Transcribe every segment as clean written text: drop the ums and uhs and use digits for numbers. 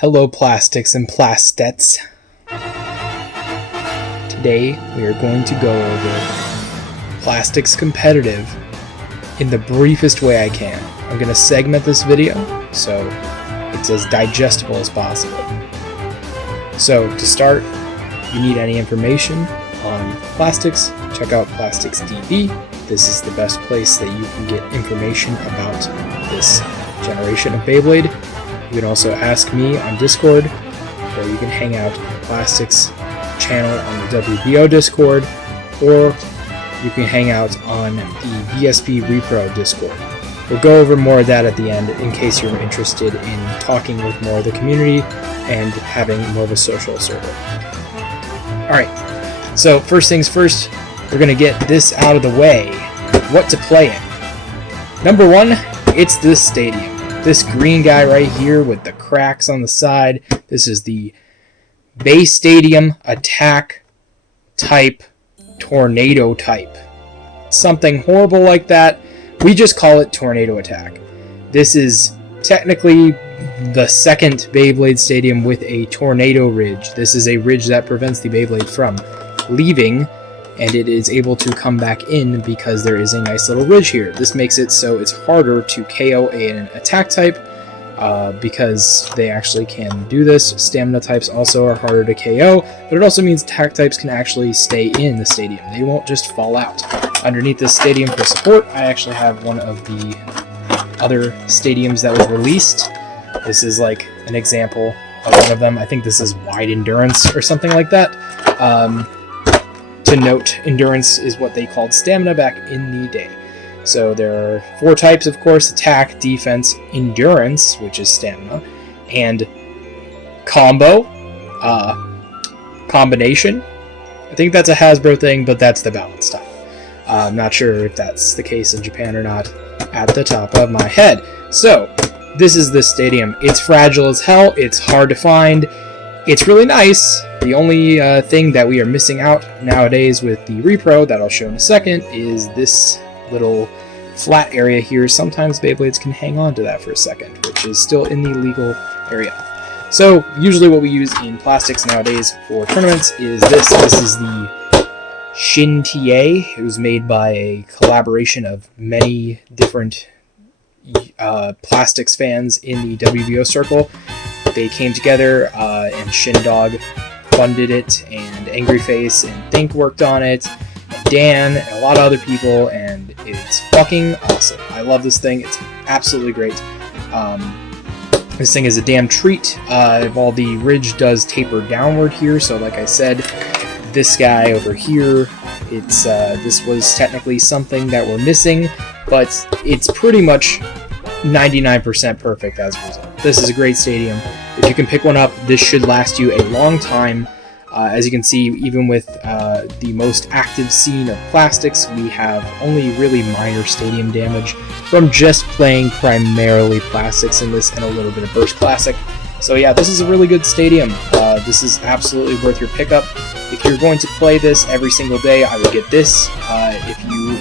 Hello plastics and plastets. Today we are going to go over Plastics Competitive in the briefest way I can. I'm going to segment this video so it's as digestible as possible. So to start, if you need any information on plastics, check out Plastics DB. This is the best place that you can get information about this generation of Beyblade. You can also ask me on Discord, or you can hang out in the Plastics channel on the WBO Discord, or you can hang out on the VSP Repro Discord. We'll go over more of that at the end in case you're interested in talking with more of the community and having more of a social circle. Alright, so first things first, we're going to get this out of the way. What to play in. Number one, it's this stadium. This green guy right here with the cracks on the side. This is the Bey Stadium Attack Type Tornado Type. Something horrible like that. We just call it Tornado Attack. This is technically the second Beyblade Stadium with a tornado ridge. This is a ridge that prevents the Beyblade from leaving, and it is able to come back in because there is a nice little ridge here. This makes it so it's harder to KO an attack type because they actually can do this. Stamina types also are harder to KO, but it also means attack types can actually stay in the stadium. They won't just fall out. Underneath this stadium for support, I actually have one of the other stadiums that was released. This is like an example of one of them. I think this is Wide Endurance or something like that. To note, endurance is what they called stamina back in the day. So there are four types, of course: attack, defense, endurance, which is stamina, and combo, combination. I think that's a Hasbro thing, but that's the balance type. I'm not sure if that's the case in Japan or not at the top of my head. So this is the stadium. It's fragile as hell. It's hard to find. It's really nice. The only thing that we are missing out nowadays with the Repro, that I'll show in a second, is this little flat area here. Sometimes Beyblades can hang on to that for a second, which is still in the legal area. So usually what we use in plastics nowadays for tournaments is this. This is the Shin TA. It was made by a collaboration of many different plastics fans in the WBO circle. They came together, and Shindog funded it, and Angry Face and Think worked on it, and Dan, and a lot of other people, and it's fucking awesome. I love this thing. It's absolutely great. This thing is a damn treat. While the ridge does taper downward here, so like I said, this guy over here, it's this was technically something that we're missing, but it's pretty much 99% perfect as a result. This is a great stadium. If you can pick one up, this should last you a long time. As you can see, even with the most active scene of plastics, we have only really minor stadium damage from just playing primarily plastics in this and a little bit of Burst Classic. So yeah, this is a really good stadium. This is absolutely worth your pickup. If you're going to play this every single day, I would get this. If you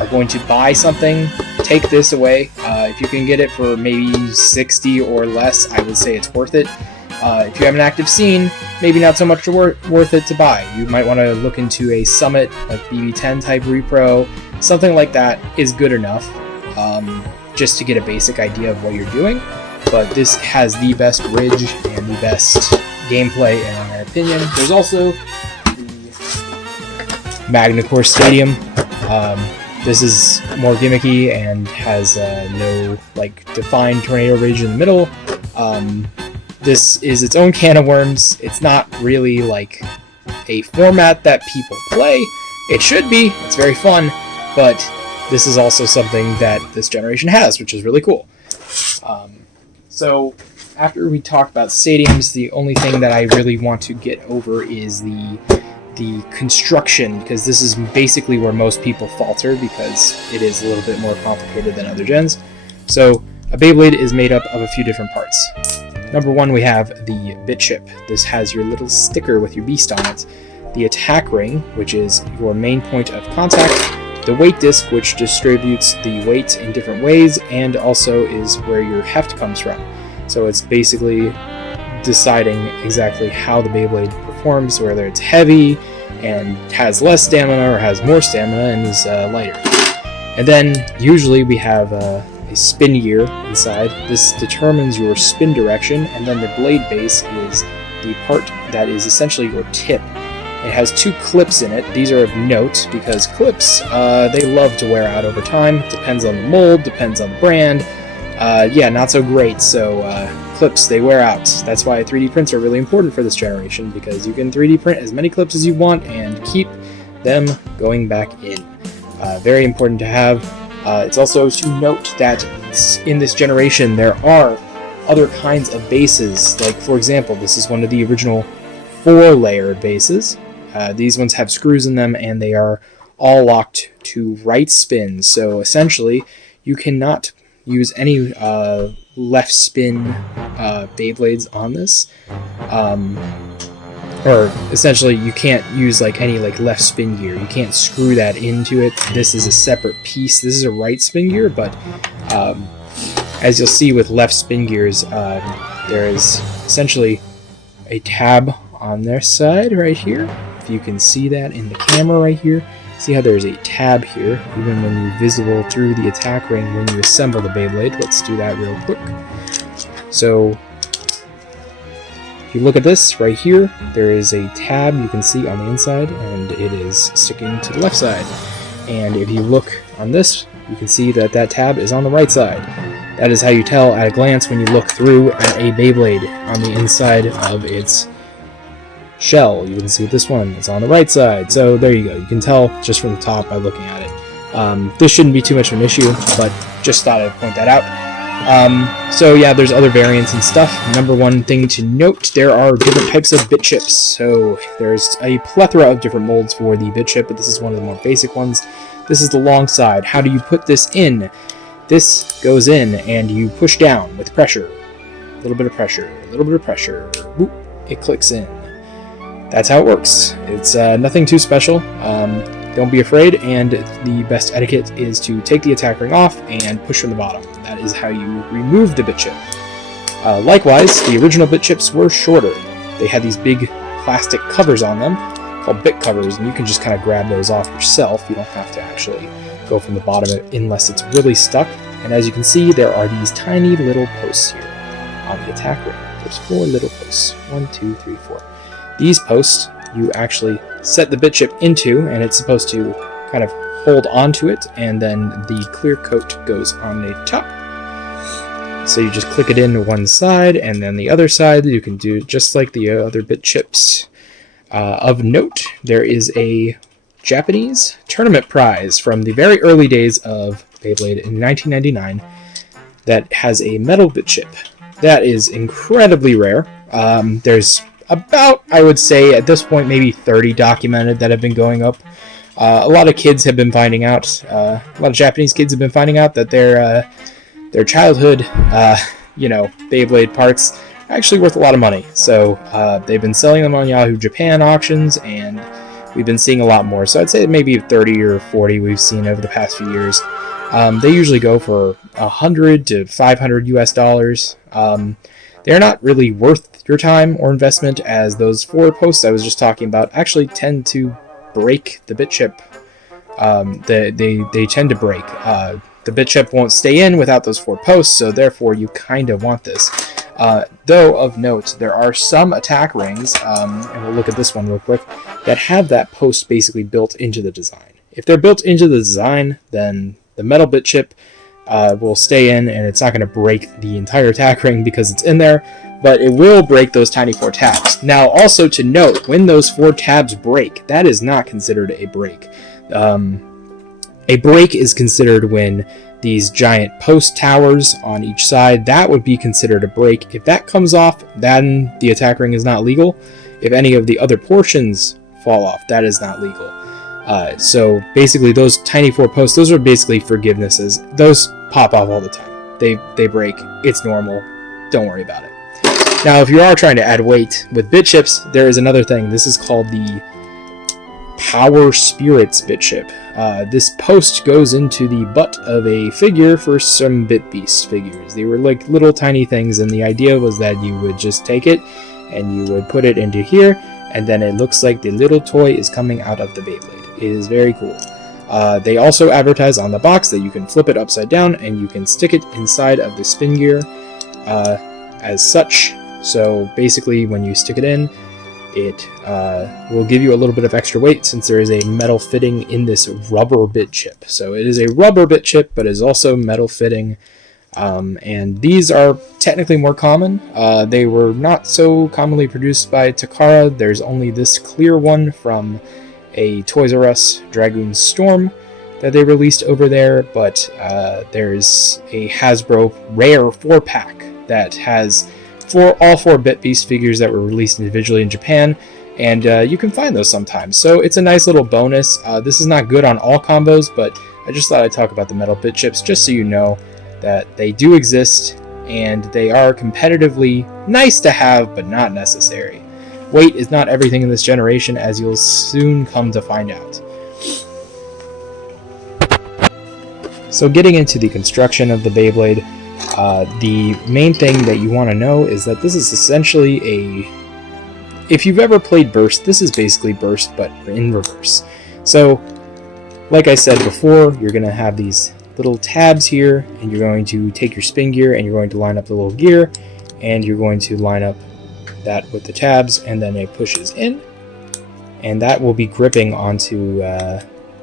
are going to buy something, take this away. If you can get it for maybe $60 or less, I would say it's worth it. If you have an active scene, maybe not so much worth it to buy. You might want to look into a Summit, like BB10 type Repro. Something like that is good enough, just to get a basic idea of what you're doing. But this has the best ridge and the best gameplay, in my opinion. There's also the Magnacore Stadium. This is more gimmicky and has no defined tornado ridge in the middle. This is its own can of worms. It's not really like a format that people play. It should be. It's very fun, but this is also something that this generation has, which is really cool. So after we talk about stadiums, the only thing that I really want to get over is the construction, because this is basically where most people falter, because it is a little bit more complicated than other gens. So a Beyblade is made up of a few different parts. Number one, we have the bit chip. This has your little sticker with your beast on it. The attack ring, which is your main point of contact. The weight disc, which distributes the weight in different ways, and also is where your heft comes from. So it's basically deciding exactly how the Beyblade performs, whether it's heavy and has less stamina or has more stamina and is lighter. And then usually we have a spin gear inside. This determines your spin direction, and then the blade base is the part that is essentially your tip. It has 2 clips in it. These are of note because clips, they love to wear out over time. Depends on the mold, depends on the brand. Yeah, not so great. So clips, they wear out. That's why 3D prints are really important for this generation, because you can 3D print as many clips as you want and keep them going back in. Very important to have. It's also to note that in this generation there are other kinds of bases. Like, for example, this is one of the original 4-layered bases. These ones have screws in them, and they are all locked to right spin. So essentially, you cannot use any left spin Beyblades on this. Or essentially, you can't use like any left spin gear. You can't screw that into it. This is a separate piece. This is a right spin gear, but as you'll see with left spin gears, there is essentially a tab on their side right here. If you can see that in the camera right here, see how there's a tab here, even when you're visible through the attack ring when you assemble the Beyblade. Let's do that real quick. So if you look at this right here, there is a tab you can see on the inside, and it is sticking to the left side. And if you look on this, you can see that that tab is on the right side. That is how you tell at a glance when you look through at a Beyblade on the inside of its shell. You can see this one is on the right side. So there you go. You can tell just from the top by looking at it. This shouldn't be too much of an issue, but just thought I'd point that out. So yeah, there's other variants and stuff. Number one thing to note, there are different types of bit chips. So there's a plethora of different molds for the bit chip, but this is one of the more basic ones. This is the long side. How do you put this in? This goes in and you push down with pressure. A little bit of pressure, a little bit of pressure. Whoop, it clicks in. That's how it works. It's nothing too special. Don't be afraid, and the best etiquette is to take the attack ring off and push from the bottom. That is how you remove the bit chip. Likewise, the original bit chips were shorter. They had these big plastic covers on them called bit covers, and you can just kind of grab those off yourself. You don't have to actually go from the bottom unless it's really stuck. And as you can see, there are these tiny little posts here on the attack ring. There's 4 little posts. 1, 2, 3, 4. These posts you actually set the bit chip into, and it's supposed to kind of hold onto it, and then the clear coat goes on the top. So you just click it in one side, and then the other side you can do just like the other bit chips. Of note, there is a Japanese tournament prize from the very early days of Beyblade in 1999 that has a metal bit chip. That is incredibly rare. There's about, I would say, at this point, maybe 30 documented that have been going up. A lot of kids have been finding out, a lot of Japanese kids have been finding out that their childhood, Beyblade parts are actually worth a lot of money. So they've been selling them on Yahoo Japan auctions, and we've been seeing a lot more. So I'd say maybe 30 or 40 we've seen over the past few years. They usually go for $100 to $500 US. They're not really worth your time or investment, as those 4 posts I was just talking about actually tend to break the bit chip. They tend to break. The bit chip won't stay in without those 4 posts, so therefore you kind of want this. Though of note, there are some attack rings, and we'll look at this one real quick, that have that post basically built into the design. If they're built into the design, then the metal bit chip will stay in, and it's not going to break the entire attack ring because it's in there, but it will break those tiny 4 tabs. Now, also to note, when those 4 tabs break, that is not considered a break. A break is considered when these giant post towers on each side, that would be considered a break. If that comes off, then the attack ring is not legal. If any of the other portions fall off, that is not legal. So basically those tiny 4 posts, those are basically forgivenesses. Those pop off all the time. They break. It's normal. Don't worry about it. Now, if you are trying to add weight with bit chips, there is another thing. This is called the Power Spirits bit chip. This post goes into the butt of a figure for some Bit Beast figures. They were like little tiny things, and the idea was that you would just take it and you would put it into here, and then it looks like the little toy is coming out of the Beyblade. It is very cool. They also advertise on the box that you can flip it upside down and you can stick it inside of the spin gear as such. So basically when you stick it in, it will give you a little bit of extra weight since there is a metal fitting in this rubber bit chip. So it is a rubber bit chip, but is also metal fitting. And these are technically more common. They were not so commonly produced by Takara. There's only this clear one from a Toys R Us Dragoon Storm that they released over there, but there's a Hasbro rare 4-pack that has all 4 Bit Beast figures that were released individually in Japan, and you can find those sometimes. So it's a nice little bonus. This is not good on all combos, but I just thought I'd talk about the metal bit chips just so you know that they do exist, and they are competitively nice to have, but not necessary. Weight is not everything in this generation, as you'll soon come to find out. So getting into the construction of the Beyblade, the main thing that you want to know is that this is essentially if you've ever played Burst, this is basically Burst, but in reverse. So, like I said before, you're going to have these little tabs here, and you're going to take your spin gear, and you're going to line up the little gear, and you're going to line up that with the tabs, and then it pushes in, and that will be gripping onto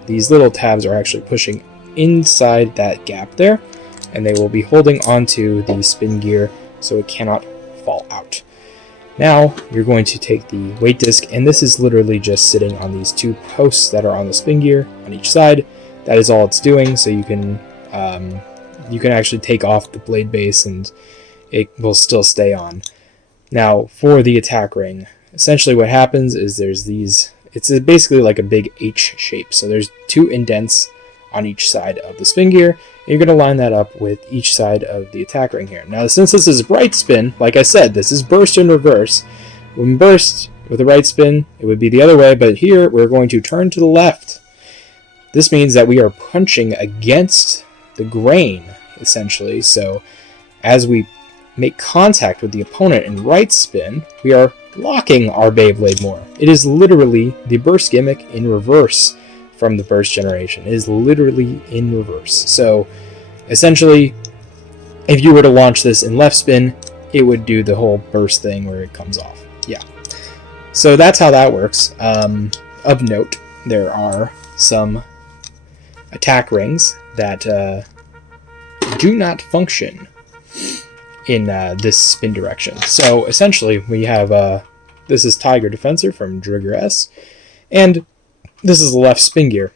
these little tabs are actually pushing inside that gap there, and they will be holding onto the spin gear so it cannot fall out. Now you're going to take the weight disc, and this is literally just sitting on these 2 posts that are on the spin gear on each side. That is all it's doing, so you can actually take off the blade base and it will still stay on. Now for the attack ring, essentially what happens is there's these, it's basically like a big H shape, so there's 2 indents on each side of the spin gear, and you're going to line that up with each side of the attack ring here. Now since this is right spin, like I said, this is burst in reverse. When burst with a right spin, it would be the other way, but here we're going to turn to the left. This means that we are punching against the grain, essentially, so as we make contact with the opponent in right spin, we are blocking our Beyblade more. It is literally the burst gimmick in reverse from the burst generation. It is literally in reverse. So essentially, if you were to launch this in left spin, it would do the whole burst thing where it comes off. Yeah. So that's how that works. Of note, there are some attack rings that do not function in this spin direction. So essentially we have this is Tiger Defensor from Driger S, and this is the left spin gear.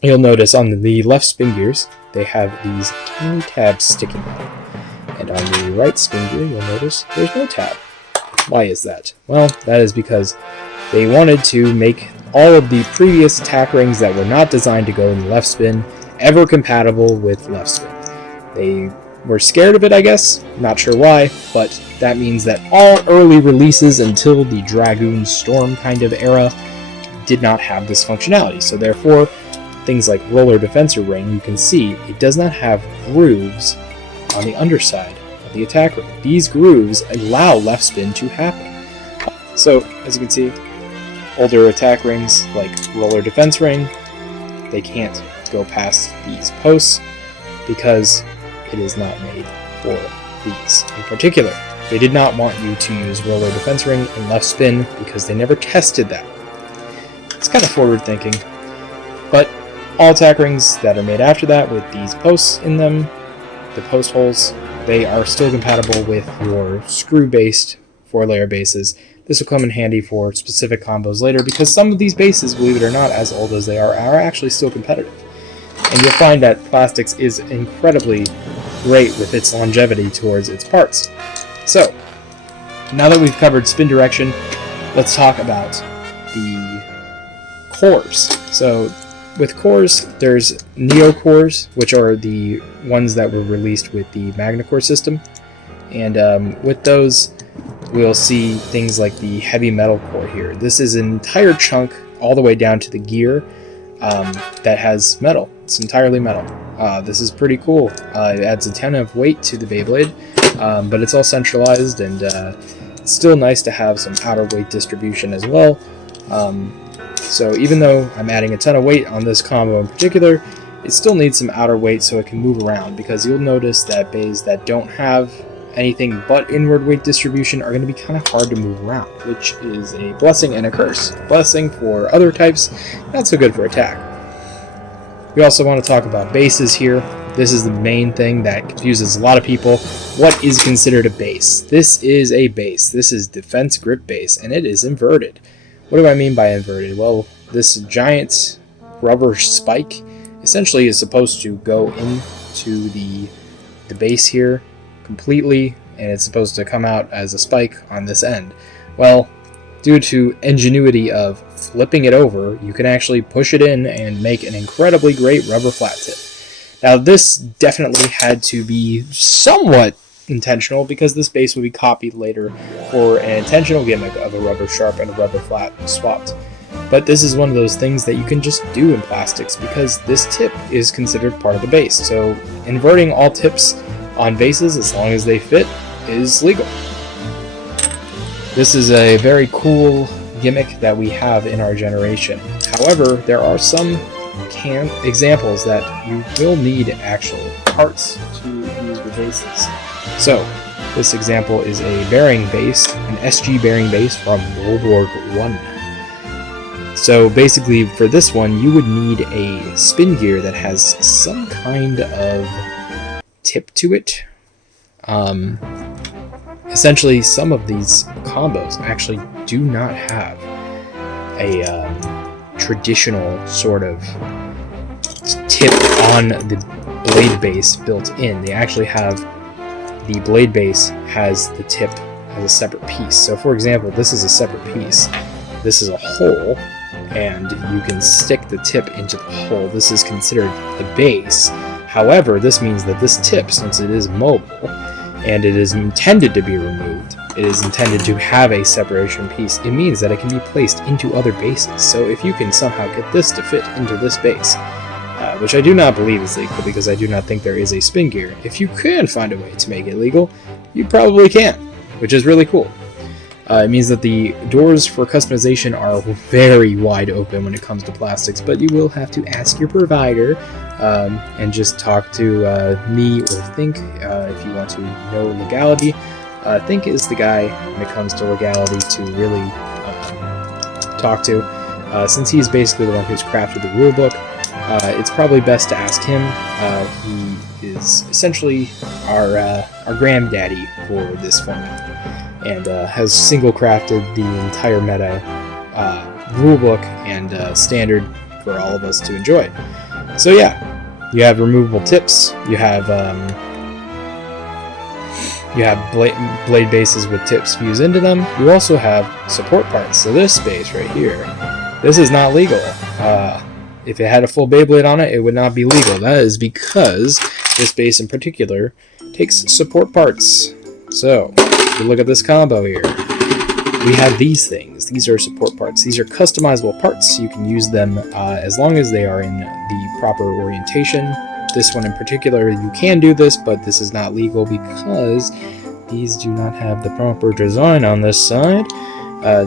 You'll notice on the left spin gears they have these tiny tabs sticking out, and on the right spin gear you'll notice there's no tab. Why is that? Well, that is because they wanted to make all of the previous attack rings that were not designed to go in the left spin ever compatible with left spin. They were scared of it, I guess. Not sure why, but that means that all early releases until the Dragoon Storm kind of era did not have this functionality. So therefore, things like Roller Defensor Ring, you can see it does not have grooves on the underside of the attack ring. These grooves allow left spin to happen. So, as you can see, older attack rings like Roller Defense Ring, they can't go past these posts because it is not made for these in particular. They did not want you to use Roller Defense Ring in left spin because they never tested that. It's kind of forward thinking, but all attack rings that are made after that with these posts in them, the post holes, they are still compatible with your screw-based 4-layer bases. This will come in handy for specific combos later because some of these bases, believe it or not, as old as they are actually still competitive. And you'll find that plastics is incredibly great with its longevity towards its parts. So, now that we've covered spin direction, let's talk about the cores. So, with cores, there's Neo cores, which are the ones that were released with the Magna Core system. And with those, we'll see things like the heavy metal core here. This is an entire chunk all the way down to the gear that has metal. It's entirely metal. This is pretty cool. It adds a ton of weight to the Beyblade, but it's all centralized, and it's still nice to have some outer weight distribution as well. So even though I'm adding a ton of weight on this combo in particular, it still needs some outer weight so it can move around, because you'll notice that bays that don't have anything but inward weight distribution are going to be kind of hard to move around, which is a blessing and a curse. Blessing for other types, not so good for attack. We also want to talk about bases here. This is the main thing that confuses a lot of people. What is considered a base? This is a base. This is defense grip base, and it is inverted. What do I mean by inverted? Well, this giant rubber spike essentially is supposed to go into the base here completely, and it's supposed to come out as a spike on this end. Well, due to ingenuity of flipping it over, you can actually push it in and make an incredibly great rubber flat tip. Now, this definitely had to be somewhat intentional, because this base would be copied later for an intentional gimmick of a rubber sharp and a rubber flat swapped. But this is one of those things that you can just do in plastics, because this tip is considered part of the base. So inverting all tips on bases, as long as they fit, is legal. This is a very cool gimmick that we have in our generation. However, there are some examples that you will need actual parts to use the bases. So, this example is a bearing base, an SG bearing base from World War I. So basically, for this one, you would need a spin gear that has some kind of tip to it. Essentially, some of these combos actually do not have a traditional sort of tip on the blade base built in. They actually have the blade base has the tip as a separate piece. So for example, this is a separate piece. This is a hole, and you can stick the tip into the hole. This is considered the base. However, this means that this tip, since it is mobile and it is intended to be removed, it is intended to have a separation piece, it means that it can be placed into other bases. So if you can somehow get this to fit into this base, which I do not believe is legal, because I do not think there is a spin gear, if you can find a way to make it legal, you probably can, which is really cool. It means that the doors for customization are very wide open when it comes to plastics, but you will have to ask your provider and just talk to me or Think if you want to know legality. Think is the guy when it comes to legality to really talk to, since he's basically the one who's crafted the rulebook. It's probably best to ask him. He is essentially our granddaddy for this format, and has single crafted the entire meta rulebook and standard for all of us to enjoy. So yeah, you have removable tips. You have blade bases with tips fused into them. You also have support parts. So this base right here, this is not legal. If it had a full Beyblade on it, it would not be legal. That is because this base in particular takes support parts. So, if you look at this combo here, we have these things. These are support parts. These are customizable parts. You can use them as long as they are in the proper orientation. This one in particular, you can do this, but this is not legal because these do not have the proper design on this side,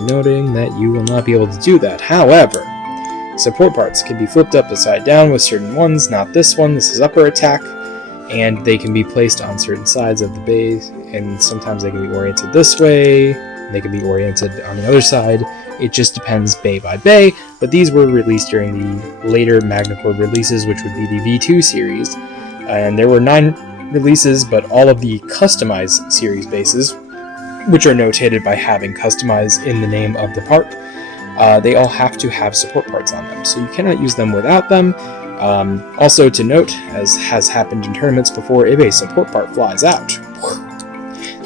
noting that you will not be able to do that. However, support parts can be flipped up upside down with certain ones, not this one. This is upper attack, and they can be placed on certain sides of the base, and sometimes they can be oriented this way, they can be oriented on the other side. It just depends bay by bay, but these were released during the later Magnacord releases, which would be the V2 series, and there were 9 releases, but all of the customized series bases, which are notated by having customized in the name of the part, they all have to have support parts on them, so you cannot use them without them. Also to note, as has happened in tournaments before, if a support part flies out,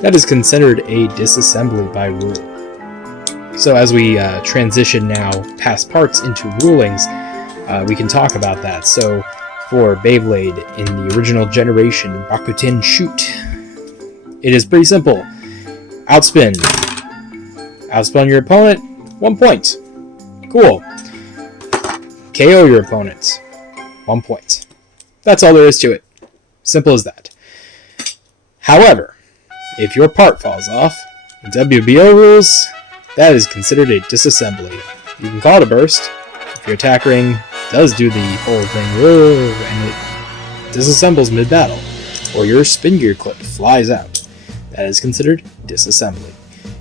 that is considered a disassembly by rule. So as we transition now past parts into rulings, we can talk about that. So for Beyblade in the original generation Bakuten shoot, it is pretty simple. Outspin, Outspun your opponent, 1 point. Cool. KO your opponent, 1 point. That's all there is to it. Simple as that. However, if your part falls off, in WBO rules, that is considered a disassembly. You can call it a burst. If your attack ring does do the whole thing, and it disassembles mid-battle, or your spin gear clip flies out, that is considered disassembly.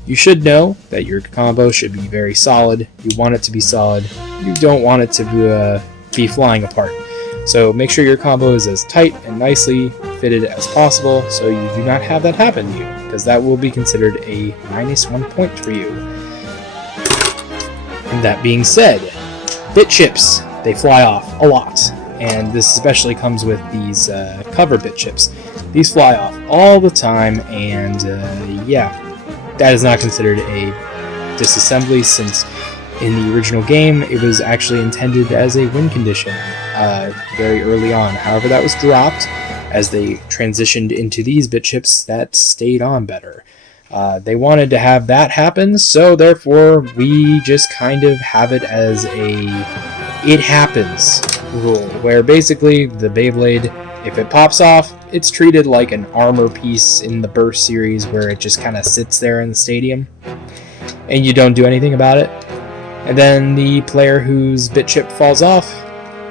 You should know that your combo should be very solid. You want it to be solid. You don't want it to be flying apart. So make sure your combo is as tight and nicely fitted as possible so you do not have that happen to you, because that will be considered a -1 point for you. And that being said, bit chips, they fly off a lot. And this especially comes with these cover bit chips. These fly off all the time, and yeah, that is not considered a disassembly, since in the original game it was actually intended as a win condition very early on. However, that was dropped as they transitioned into these bit chips that stayed on better. They wanted to have that happen, so therefore we just kind of have it as a it happens rule, where basically the Beyblade, if it pops off, it's treated like an armor piece in the Burst series, where it just kind of sits there in the stadium and you don't do anything about it. And then the player whose bit chip falls off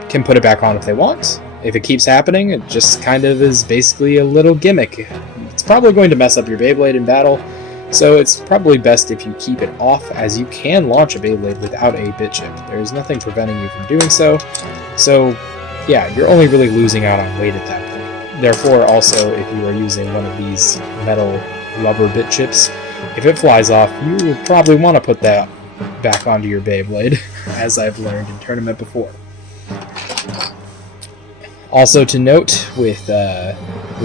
can put it back on if they want. If it keeps happening, it just kind of is basically a little gimmick. It's probably going to mess up your Beyblade in battle, so it's probably best if you keep it off, as you can launch a Beyblade without a bit chip. There's nothing preventing you from doing so. So yeah, you're only really losing out on weight at that point. Therefore, also, if you are using one of these metal rubber bit chips, if it flies off, you will probably want to put that back onto your Beyblade, as I've learned in tournament before. Also to note, with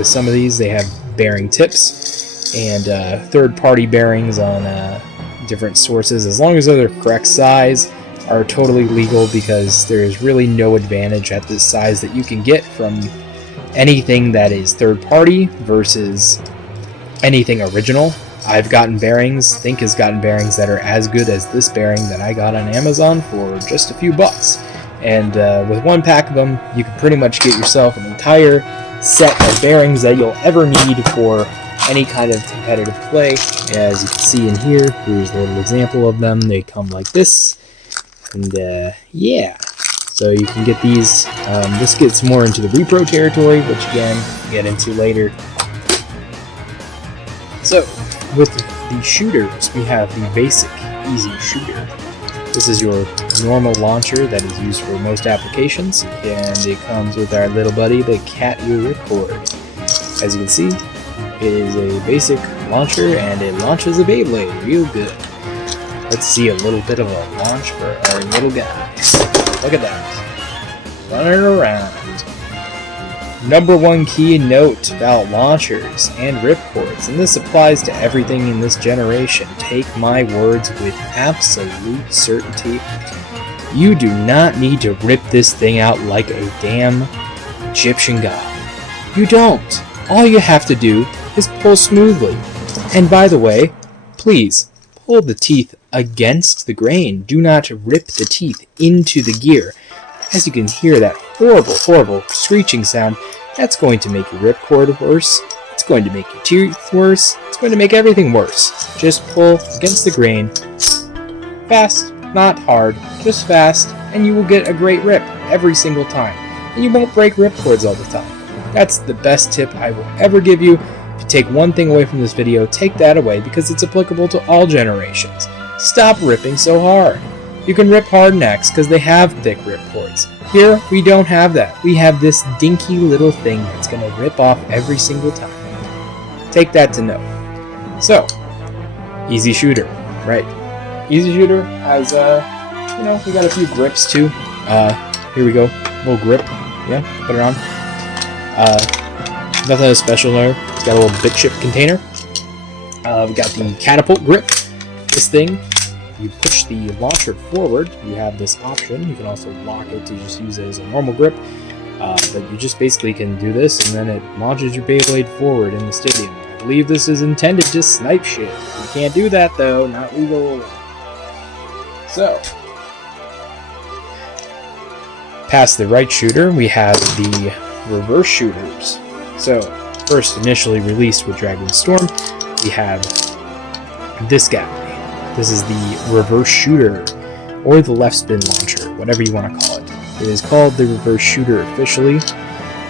some of these, they have bearing tips and third-party bearings on different sources. As long as they're the correct size, are totally legal, because there is really no advantage at this size that you can get from anything that is third-party versus anything original. I've gotten bearings, Think has gotten bearings that are as good as this bearing that I got on Amazon for just a few bucks. And with one pack of them, you can pretty much get yourself an entire set of bearings that you'll ever need for any kind of competitive play. As you can see in here, here's a little example of them. They come like this. And yeah, so you can get these. This gets more into the Repro territory, which again, we'll get into later. So, with the shooters, we have the basic easy shooter. This is your normal launcher that is used for most applications, and it comes with our little buddy, the cat ear ripcord. As you can see, it is a basic launcher, and it launches a Beyblade real good. Let's see a little bit of a launch for our little guy. Look at that. Running around. Number one key note about launchers and ripcords, and this applies to everything in this generation, take my words with absolute certainty, you do not need to rip this thing out like a damn Egyptian god. You don't. All you have to do is pull smoothly. And by the way, please, pull the teeth against the grain. Do not rip the teeth into the gear. As you can hear that horrible, horrible screeching sound, that's going to make your ripcord worse. It's going to make your teeth worse. It's going to make everything worse. Just pull against the grain. Fast, not hard, just fast, and you will get a great rip every single time. And you won't break ripcords all the time. That's the best tip I will ever give you. If you take one thing away from this video, take that away, because it's applicable to all generations. Stop ripping so hard. You can rip hard necks because they have thick ripcords. Here, we don't have that. We have this dinky little thing that's going to rip off every single time. Take that to note. So, easy shooter, right? Easy shooter has, we got a few grips too. Here we go. Little grip. Yeah, put it on. Nothing special there. It's got a little bit chip container. We got the catapult grip. This thing, you push the launcher forward, you have this option. You can also lock it to just use it as a normal grip. But you just basically can do this, and then it launches your Beyblade forward in the stadium. I believe this is intended to snipe shit. You can't do that though, not legal. So, past the right shooter, we have the reverse shooters. So, first initially released with Dragoon Storm, we have this guy. This is the reverse shooter, or the left spin launcher, whatever you want to call it. It is called the reverse shooter officially,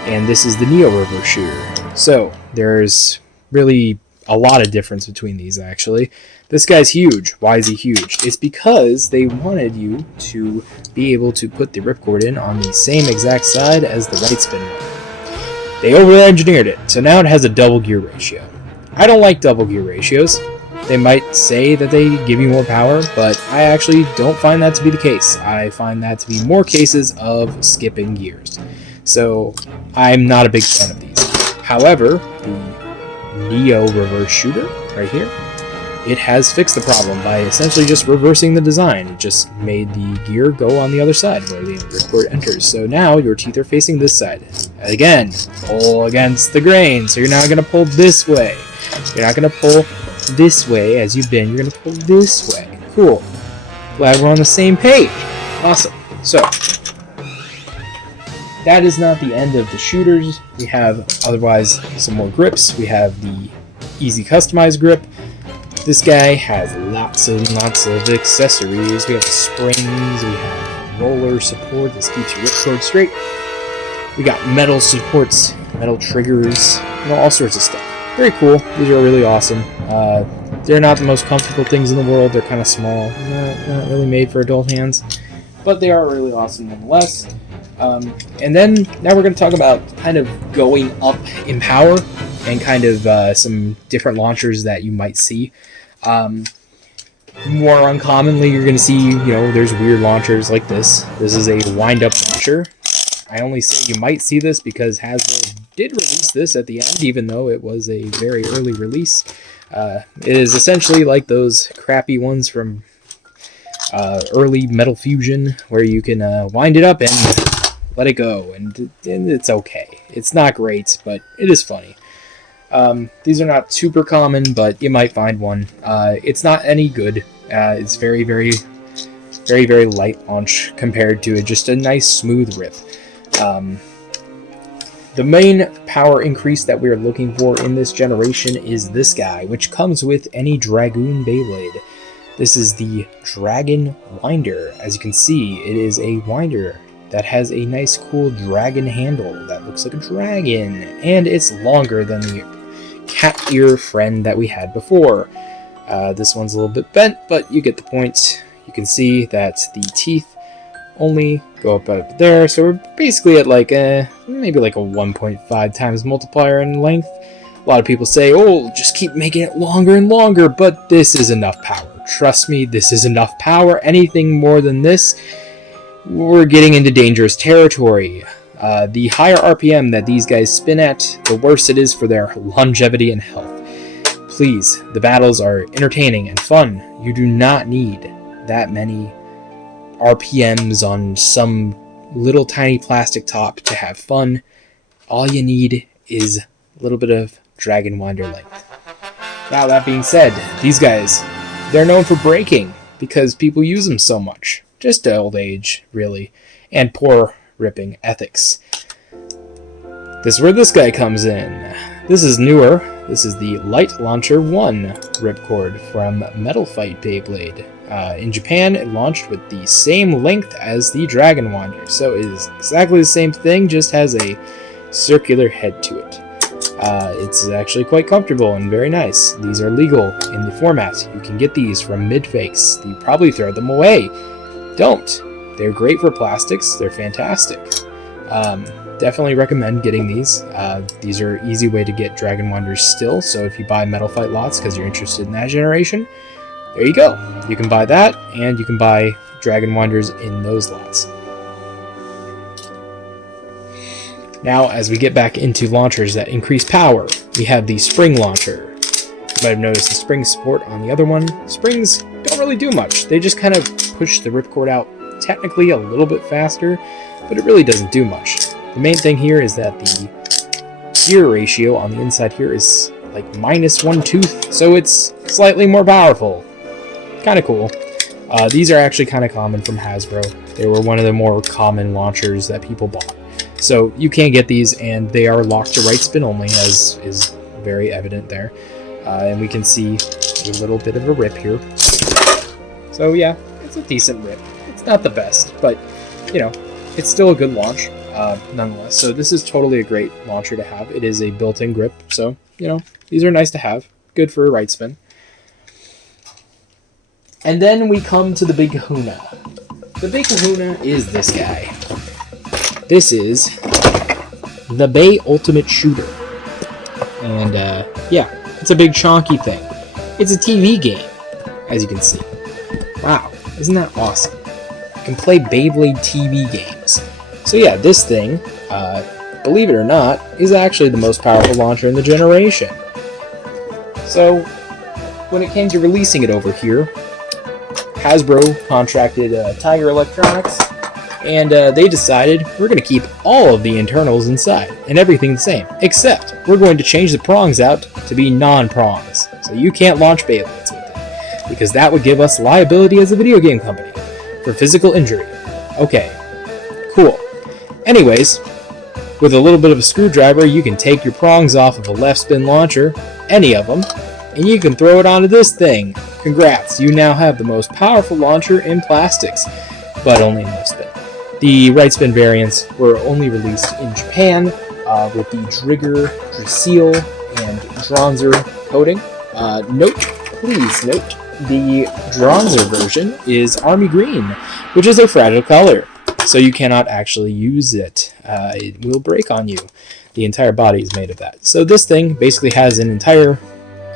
and this is the Neo reverse shooter. So, there's really a lot of difference between these, actually. This guy's huge. Why is he huge? It's because they wanted you to be able to put the ripcord in on the same exact side as the right spin one. They over-engineered it, so now it has a double gear ratio. I don't like double gear ratios. They might say that they give you more power, but I actually don't find that to be the case. I find that to be more cases of skipping gears. So I'm not a big fan of these. However, the Neo reverse shooter right here, it has fixed the problem by essentially just reversing the design. It just made the gear go on the other side where the ripcord enters. So now your teeth are facing this side. Again, pull against the grain. So you're not going to pull this way. You're not going to pull this way as you've been. You're going to pull this way. Cool. Glad we're on the same page. Awesome. So, that is not the end of the shooters. We have otherwise some more grips. We have the easy customized grip. This guy has lots of accessories. We have the springs, we have roller support. This keeps your ripcord straight. We got metal supports, metal triggers, all sorts of stuff. Very cool. These are really awesome. They're not the most comfortable things in the world. They're kind of small, not really made for adult hands, but they are really awesome nonetheless. And then now we're going to talk about kind of going up in power and kind of some different launchers that you might see. More uncommonly, you're going to see, there's weird launchers like this. This is a wind-up launcher. I only say you might see this because Hasbro did release this at the end, even though it was a very early release. It is essentially like those crappy ones from early Metal Fusion, where you can wind it up and let it go, and it's okay. It's not great, but it is funny. These are not super common, but you might find one. It's not any good. It's very, very, very, very light launch compared to just a nice smooth rip. The main power increase that we are looking for in this generation is this guy, which comes with any Dragoon Beyblade. This is the Dragon Winder. As you can see, it is a winder that has a nice cool dragon handle that looks like a dragon, and it's longer than the cat ear friend that we had before. This one's a little bit bent, but you get the point. You can see that the teeth only go up there, so we're basically at like maybe like a 1.5 times multiplier in length. A lot of people say, oh, just keep making it longer and longer, but this is enough power. Trust me, this is enough power. Anything more than this, we're getting into dangerous territory. The higher RPM that these guys spin at, the worse it is for their longevity and health. Please, the battles are entertaining and fun. You do not need that many RPMs on some little tiny plastic top to have fun. All you need is a little bit of Dragon Winder length. Now, that being said, these guys, they're known for breaking because people use them so much. Just old age, really, and poor ripping ethics. This is where this guy comes in. This is newer. This is the Light Launcher 1 ripcord from Metal Fight Beyblade. In Japan, it launched with the same length as the Dragon Winder, so it is exactly the same thing, just has a circular head to it. It's actually quite comfortable and very nice. These are legal in the format. You can get these from Midfakes. You probably throw them away. Don't. They're great for plastics. They're fantastic. Definitely recommend getting these. These are an easy way to get Dragon Wonders still, so if you buy Metal Fight lots because you're interested in that generation, there you go. You can buy that, and you can buy Dragon Wonders in those lots. Now, as we get back into launchers that increase power, we have the Spring Launcher. You might have noticed the spring support on the other one. Springs don't really do much. They just kind of push the ripcord out technically a little bit faster, but it really doesn't do much. The main thing here is that the gear ratio on the inside here is like -1 tooth, so it's slightly more powerful. Kind of cool. These are actually kind of common from Hasbro. They were one of the more common launchers that people bought. So you can get these, and they are locked to right spin only, as is very evident there. And we can see a little bit of a rip here. So yeah, it's a decent rip. It's not the best, but you know, it's still a good launch nonetheless. So this is totally a great launcher to have. It is a built-in grip, so you know, these are nice to have. Good for a right spin. And then we come to the big kahuna. The big kahuna is this guy. This is the Bey Ultimate Shooter. And yeah, it's a big chonky thing. It's a TV game, as you can see. Wow, isn't that awesome? You can play Beyblade TV games. So yeah, this thing, believe it or not, is actually the most powerful launcher in the generation. So, when it came to releasing it over here, Hasbro contracted Tiger Electronics, and they decided we're going to keep all of the internals inside, and everything the same, except we're going to change the prongs out to be non-prongs, so you can't launch Beyblades with it, because that would give us liability as a video game company for physical injury. Okay, cool. Anyways, with a little bit of a screwdriver, you can take your prongs off of a left spin launcher, any of them, and you can throw it onto this thing. Congrats, you now have the most powerful launcher in plastics, but only in left spin. The right spin variants were only released in Japan with the Driger V2 and Dronzer coating. Please note, the Dronzer version is army green, which is a fragile color, so you cannot actually use it. It will break on you. The entire body is made of that. So this thing basically has an entire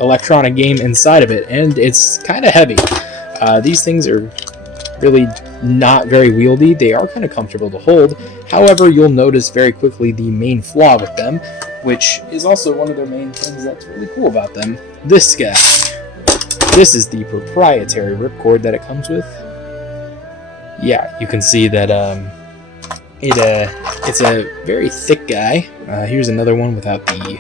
electronic game inside of it, and it's kind of heavy. These things are really not very wieldy. They are kind of comfortable to hold. However, you'll notice very quickly the main flaw with them, which is also one of their main things that's really cool about them. This guy. This is the proprietary ripcord that it comes with. Yeah, you can see that it's a very thick guy. Here's another one without the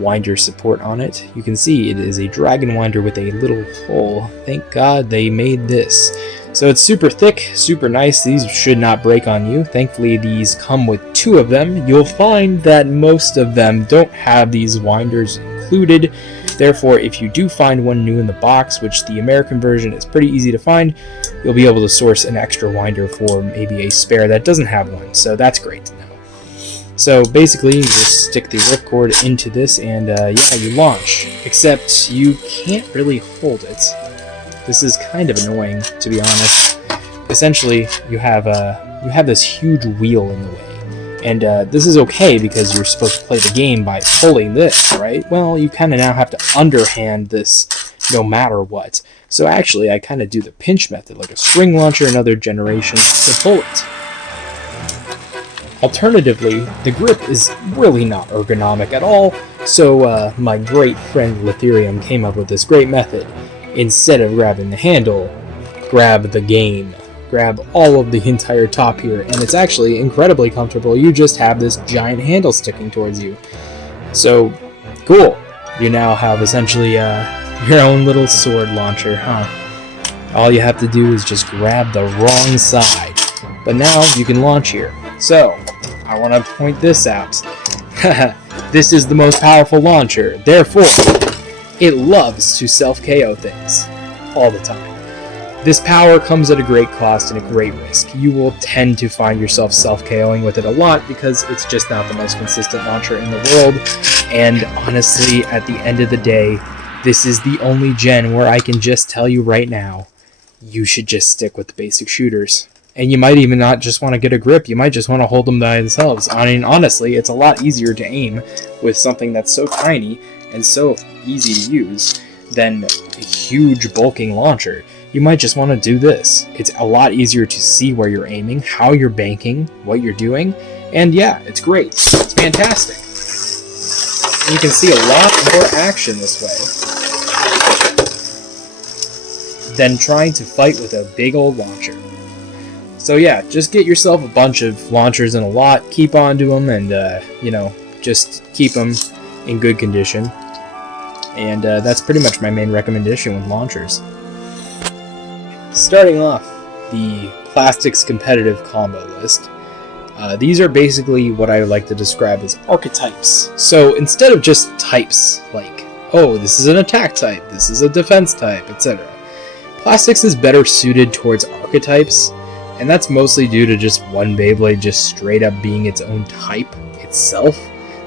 winder support on it. You can see it is a dragon winder with a little hole. Thank God they made this. So it's super thick, super nice. These should not break on you. Thankfully, these come with 2 of them. You'll find that most of them don't have these winders included. Therefore, if you do find one new in the box, which the American version is pretty easy to find, you'll be able to source an extra winder for maybe a spare that doesn't have one. So that's great to know. So basically, you just stick the ripcord into this, and yeah, you launch. Except you can't really hold it. This is kind of annoying, to be honest. Essentially, you have this huge wheel in the way, and this is okay because you're supposed to play the game by pulling this, right? Well, you kind of now have to underhand this no matter what. So actually, I kind of do the pinch method, like a string launcher in other generations, to pull it. Alternatively, the grip is really not ergonomic at all, so my great friend Letherium came up with this great method. Instead of grabbing the handle, grab the game. Grab all of the entire top here, and it's actually incredibly comfortable. You just have this giant handle sticking towards you. So, cool. You now have essentially your own little sword launcher, huh? All you have to do is just grab the wrong side. But now you can launch here. So, I want to point this out. This is the most powerful launcher. Therefore, it loves to self-KO things all the time. This power comes at a great cost and a great risk. You will tend to find yourself self-KOing with it a lot because it's just not the most consistent launcher in the world. And honestly, at the end of the day, this is the only gen where I can just tell you right now, you should just stick with the basic shooters. And you might even not just want to get a grip, you might just want to hold them by themselves. I mean, honestly, it's a lot easier to aim with something that's so tiny and so easy to use than a huge bulking launcher. You might just want to do this. It's a lot easier to see where you're aiming, how you're banking, what you're doing, and yeah, it's great. It's fantastic. And you can see a lot more action this way than trying to fight with a big old launcher. So yeah, just get yourself a bunch of launchers in a lot, keep on to them, and you know, just keep them in good condition. And that's pretty much my main recommendation with launchers. Starting off the Plastics competitive combo list, these are basically what I like to describe as archetypes. So instead of just types, like, oh, this is an attack type, this is a defense type, etc., Plastics is better suited towards archetypes, and that's mostly due to just one Beyblade just straight up being its own type itself,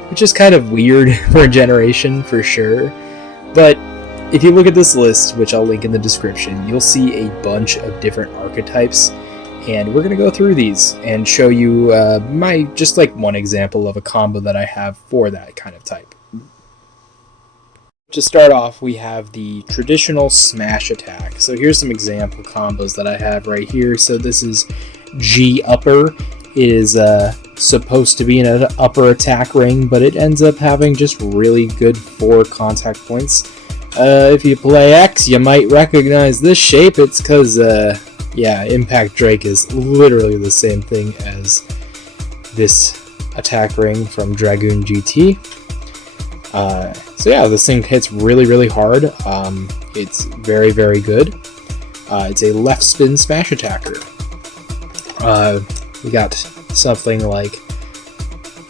which is kind of weird for a generation for sure. But if you look at this list, which I'll link in the description, you'll see a bunch of different archetypes, and we're going to go through these and show you just like one example of a combo that I have for that kind of type. To start off, we have the traditional smash attack. So here's some example combos that I have right here. So this is G upper. It is supposed to be an upper attack ring, but it ends up having just really good 4 contact points. If you play X, you might recognize this shape. It's because, yeah, Impact Drake is literally the same thing as this attack ring from Dragoon GT. So yeah, this thing hits really, really hard. It's very, very good. It's a left spin smash attacker. We got something like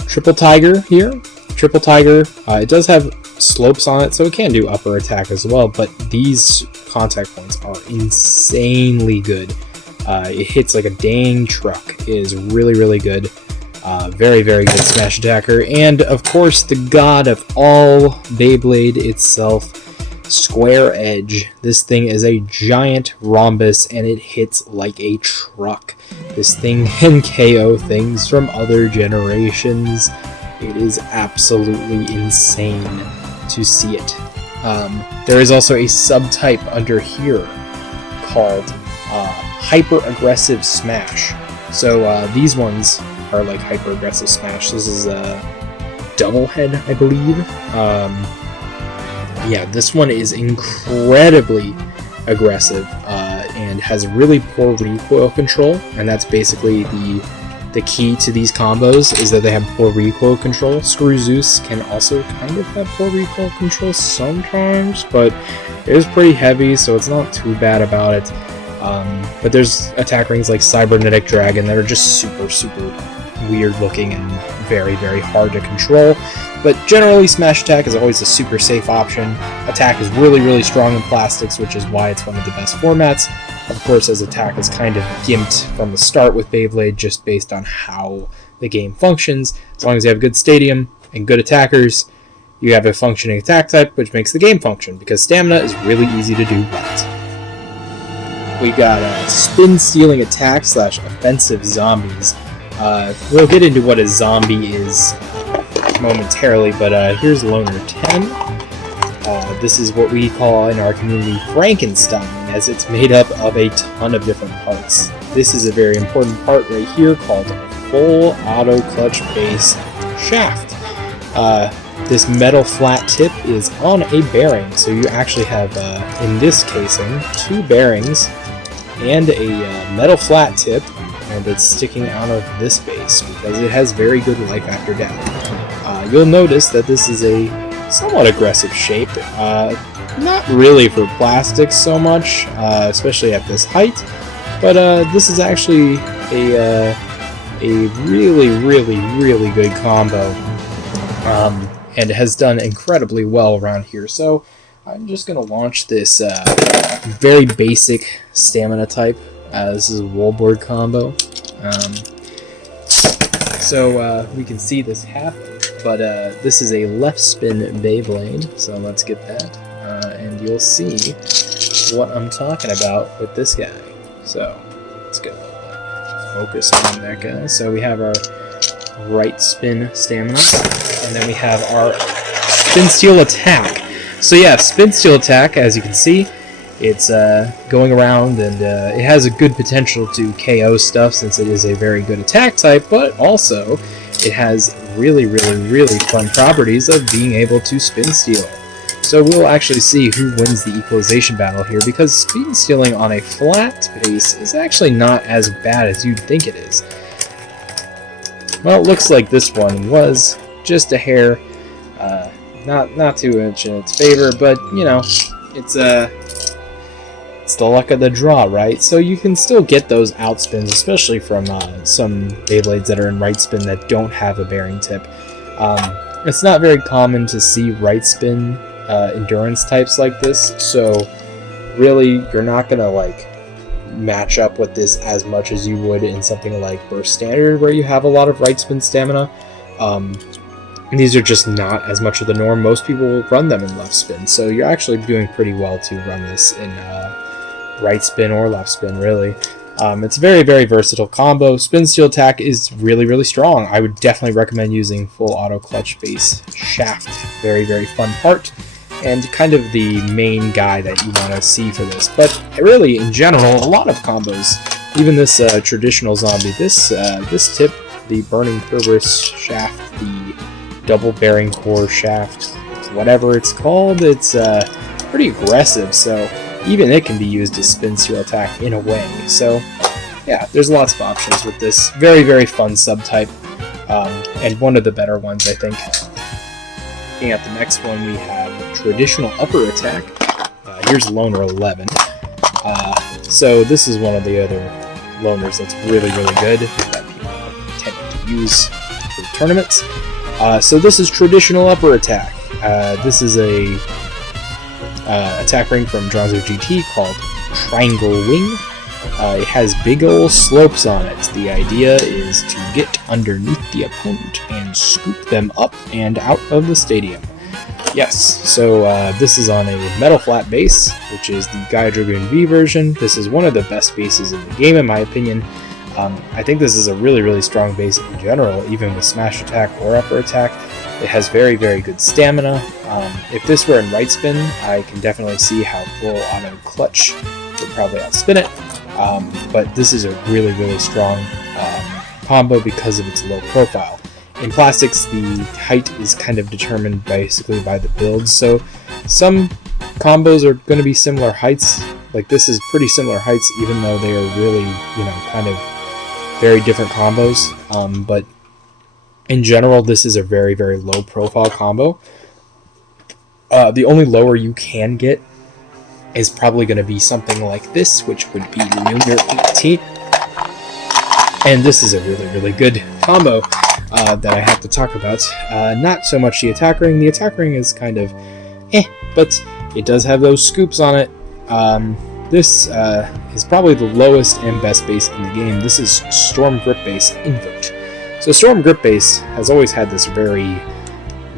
Triple Tiger here. Triple Tiger, it does have slopes on it, so it can do upper attack as well, but these contact points are insanely good. It hits like a dang truck. It is really, really good. Very, very good smash attacker. And of course, the god of all Beyblade itself, Square Edge. This thing is a giant rhombus and it hits like a truck. This thing can KO things from other generations. It is absolutely insane to see it. There is also a subtype under here called Hyper Aggressive Smash. So these ones are like Hyper Aggressive Smash. This is Double Head, I believe. Yeah, this one is incredibly aggressive and has really poor recoil control, and that's basically the key to these combos, is that they have poor recoil control. Screw Zeus can also kind of have poor recoil control sometimes, but it is pretty heavy, so it's not too bad about it. But there's attack rings like Cybernetic Dragon that are just super, super weird looking and very, very hard to control. But generally, Smash Attack is always a super safe option. Attack is really, really strong in Plastics, which is why it's one of the best formats. Of course, as Attack is kind of gimped from the start with Beyblade, just based on how the game functions. As long as you have a good stadium and good attackers, you have a functioning attack type, which makes the game function, because stamina is really easy to do right. We got spin-stealing attack / offensive zombies. We'll get into what a zombie is momentarily, but here's Loner 10. This is what we call in our community Frankenstein, as it's made up of a ton of different parts. This is a very important part right here called full auto clutch base shaft. This metal flat tip is on a bearing, so you actually have, in this casing, 2 bearings and a metal flat tip, and it's sticking out of this base because it has very good life after death. You'll notice that this is a somewhat aggressive shape, not really for Plastics so much, especially at this height, but this is actually a really, really, really good combo, and has done incredibly well around here. So I'm just going to launch this very basic stamina type. This is a wallboard combo. So we can see this happen, but this is a left spin Beyblade, so let's get that, and you'll see what I'm talking about with this guy. So let's get a little bit focus on that guy. So we have our right spin stamina, and then we have our spin steal attack. So yeah, spin steal attack, as you can see, it's going around, and it has a good potential to KO stuff since it is a very good attack type, but also it has really, really, really fun properties of being able to spin steal. So we'll actually see who wins the equalization battle here, because spin stealing on a flat base is actually not as bad as you'd think it is. Well, it looks like this one was just a hair not too much in its favor, but you know, it's the luck of the draw, right? So you can still get those outspins, especially from some Beyblades that are in right spin that don't have a bearing tip. It's not very common to see right spin endurance types like this, so really you're not gonna like match up with this as much as you would in something like Burst Standard, where you have a lot of right spin stamina. These are just not as much of the norm. Most people will run them in left spin, so you're actually doing pretty well to run this in right spin or left spin, really. It's a very, very versatile combo. Spin steel attack is really, really strong. I would definitely recommend using full auto clutch base shaft. Very, very fun part, and kind of the main guy that you want to see for this. But really, in general, a lot of combos, even this traditional zombie, this tip, the burning Kerberos shaft, the double bearing core shaft, whatever it's called, it's pretty aggressive, so even it can be used as spin steel attack in a way. So yeah, there's lots of options with this. Very, very fun subtype, and one of the better ones, I think. Looking at the next one, we have traditional upper attack. Here's Loner 11. So this is one of the other loners that's really, really good that people tend to use for tournaments. So this is traditional upper attack. This is a attack ring from Driger GT called Triangle Wing. It has big ol' slopes on it. The idea is to get underneath the opponent and scoop them up and out of the stadium. Yes, so this is on a metal flat base, which is the Dragoon V version. This is one of the best bases in the game, in my opinion. I think this is a really, really strong base in general, even with smash attack or upper attack. It has very, very good stamina. If this were in right spin, I can definitely see how full auto clutch would probably outspin it. But this is a really, really strong combo because of its low profile. In plastics, the height is kind of determined basically by the build, so some combos are going to be similar heights. Like this is pretty similar heights, even though they are really, you know, kind of very different combos. But in general, this is a very, very low profile combo. The only lower you can get is probably going to be something like this, which would be Lunar 18. And this is a really, really good combo that I have to talk about. Not so much the attack ring. The attack ring is kind of but it does have those scoops on it. This is probably the lowest and best base in the game. This is Storm Grip Base Invert. So Storm Grip Base has always had this very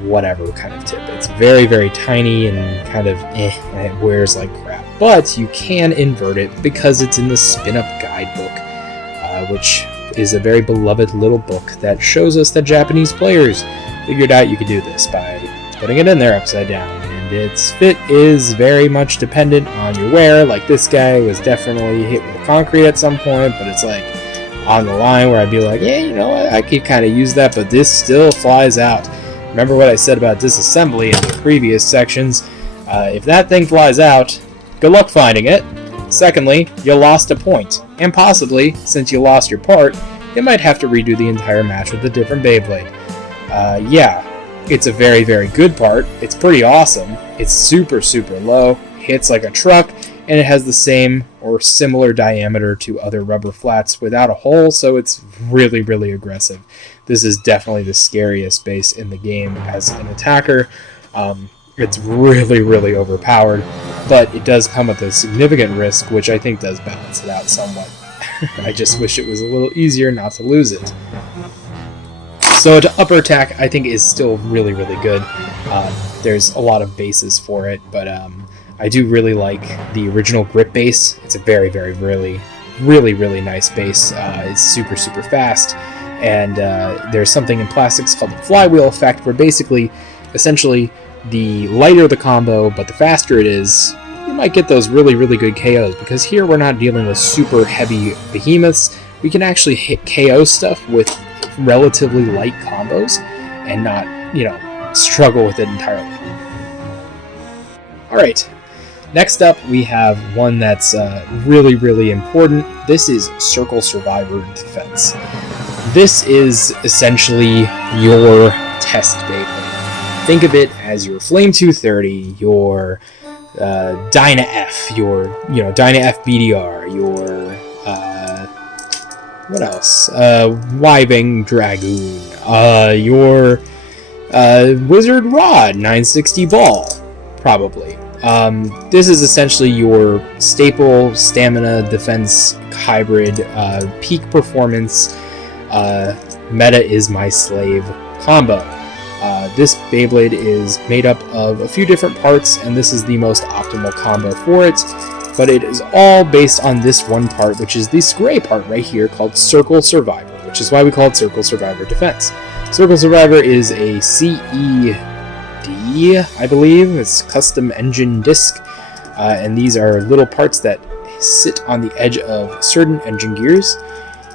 whatever kind of tip. It's very, very tiny and kind of and it wears like crap. But you can invert it because it's in the Spin Up Guidebook, which is a very beloved little book that shows us that Japanese players figured out you could do this by putting it in there upside down. And its fit is very much dependent on your wear. Like this guy was definitely hit with concrete at some point, but it's like on the line where I'd be like, yeah, you know what, I could kind of use that, but this still flies out. Remember what I said about disassembly in the previous sections. If that thing flies out, good luck finding it. Secondly, you lost a point, and possibly, since you lost your part, you might have to redo the entire match with a different Beyblade. Yeah, it's a very, very good part. It's pretty awesome. It's super, super low, hits like a truck, and it has the same or similar diameter to other rubber flats without a hole, so it's really, really aggressive. This is definitely the scariest base in the game as an attacker. It's really, really overpowered, but it does come with a significant risk, which I think does balance it out somewhat. I just wish it was a little easier not to lose it. So to upper attack, I think is still really, really good. There's a lot of bases for it, but I do really like the original grip base. It's a very, very, really, really, really nice base. It's super, super fast, and there's something in plastics called the flywheel effect, where basically, essentially, the lighter the combo, but the faster it is, you might get those really, really good KOs, because here we're not dealing with super heavy behemoths. We can actually hit KO stuff with relatively light combos and not, you know, struggle with it entirely. Alright, next up we have one that's really, really important. This is Circle Survivor Defense. This is essentially your test Beyblade. think of it as your Flame 230, your Dyna F, your Dyna F BDR, your what else? Wyving Dragoon, your Wizard Rod 960 ball, probably. This is essentially your staple stamina defense hybrid, peak performance, meta is my slave combo. This Beyblade is made up of a few different parts, and this is the most optimal combo for it, but it is all based on this one part, which is this gray part right here called Circle Survivor, which is why we call it Circle Survivor Defense. Circle Survivor is a CED, I believe. It's custom engine disc, and these are little parts that sit on the edge of certain engine gears,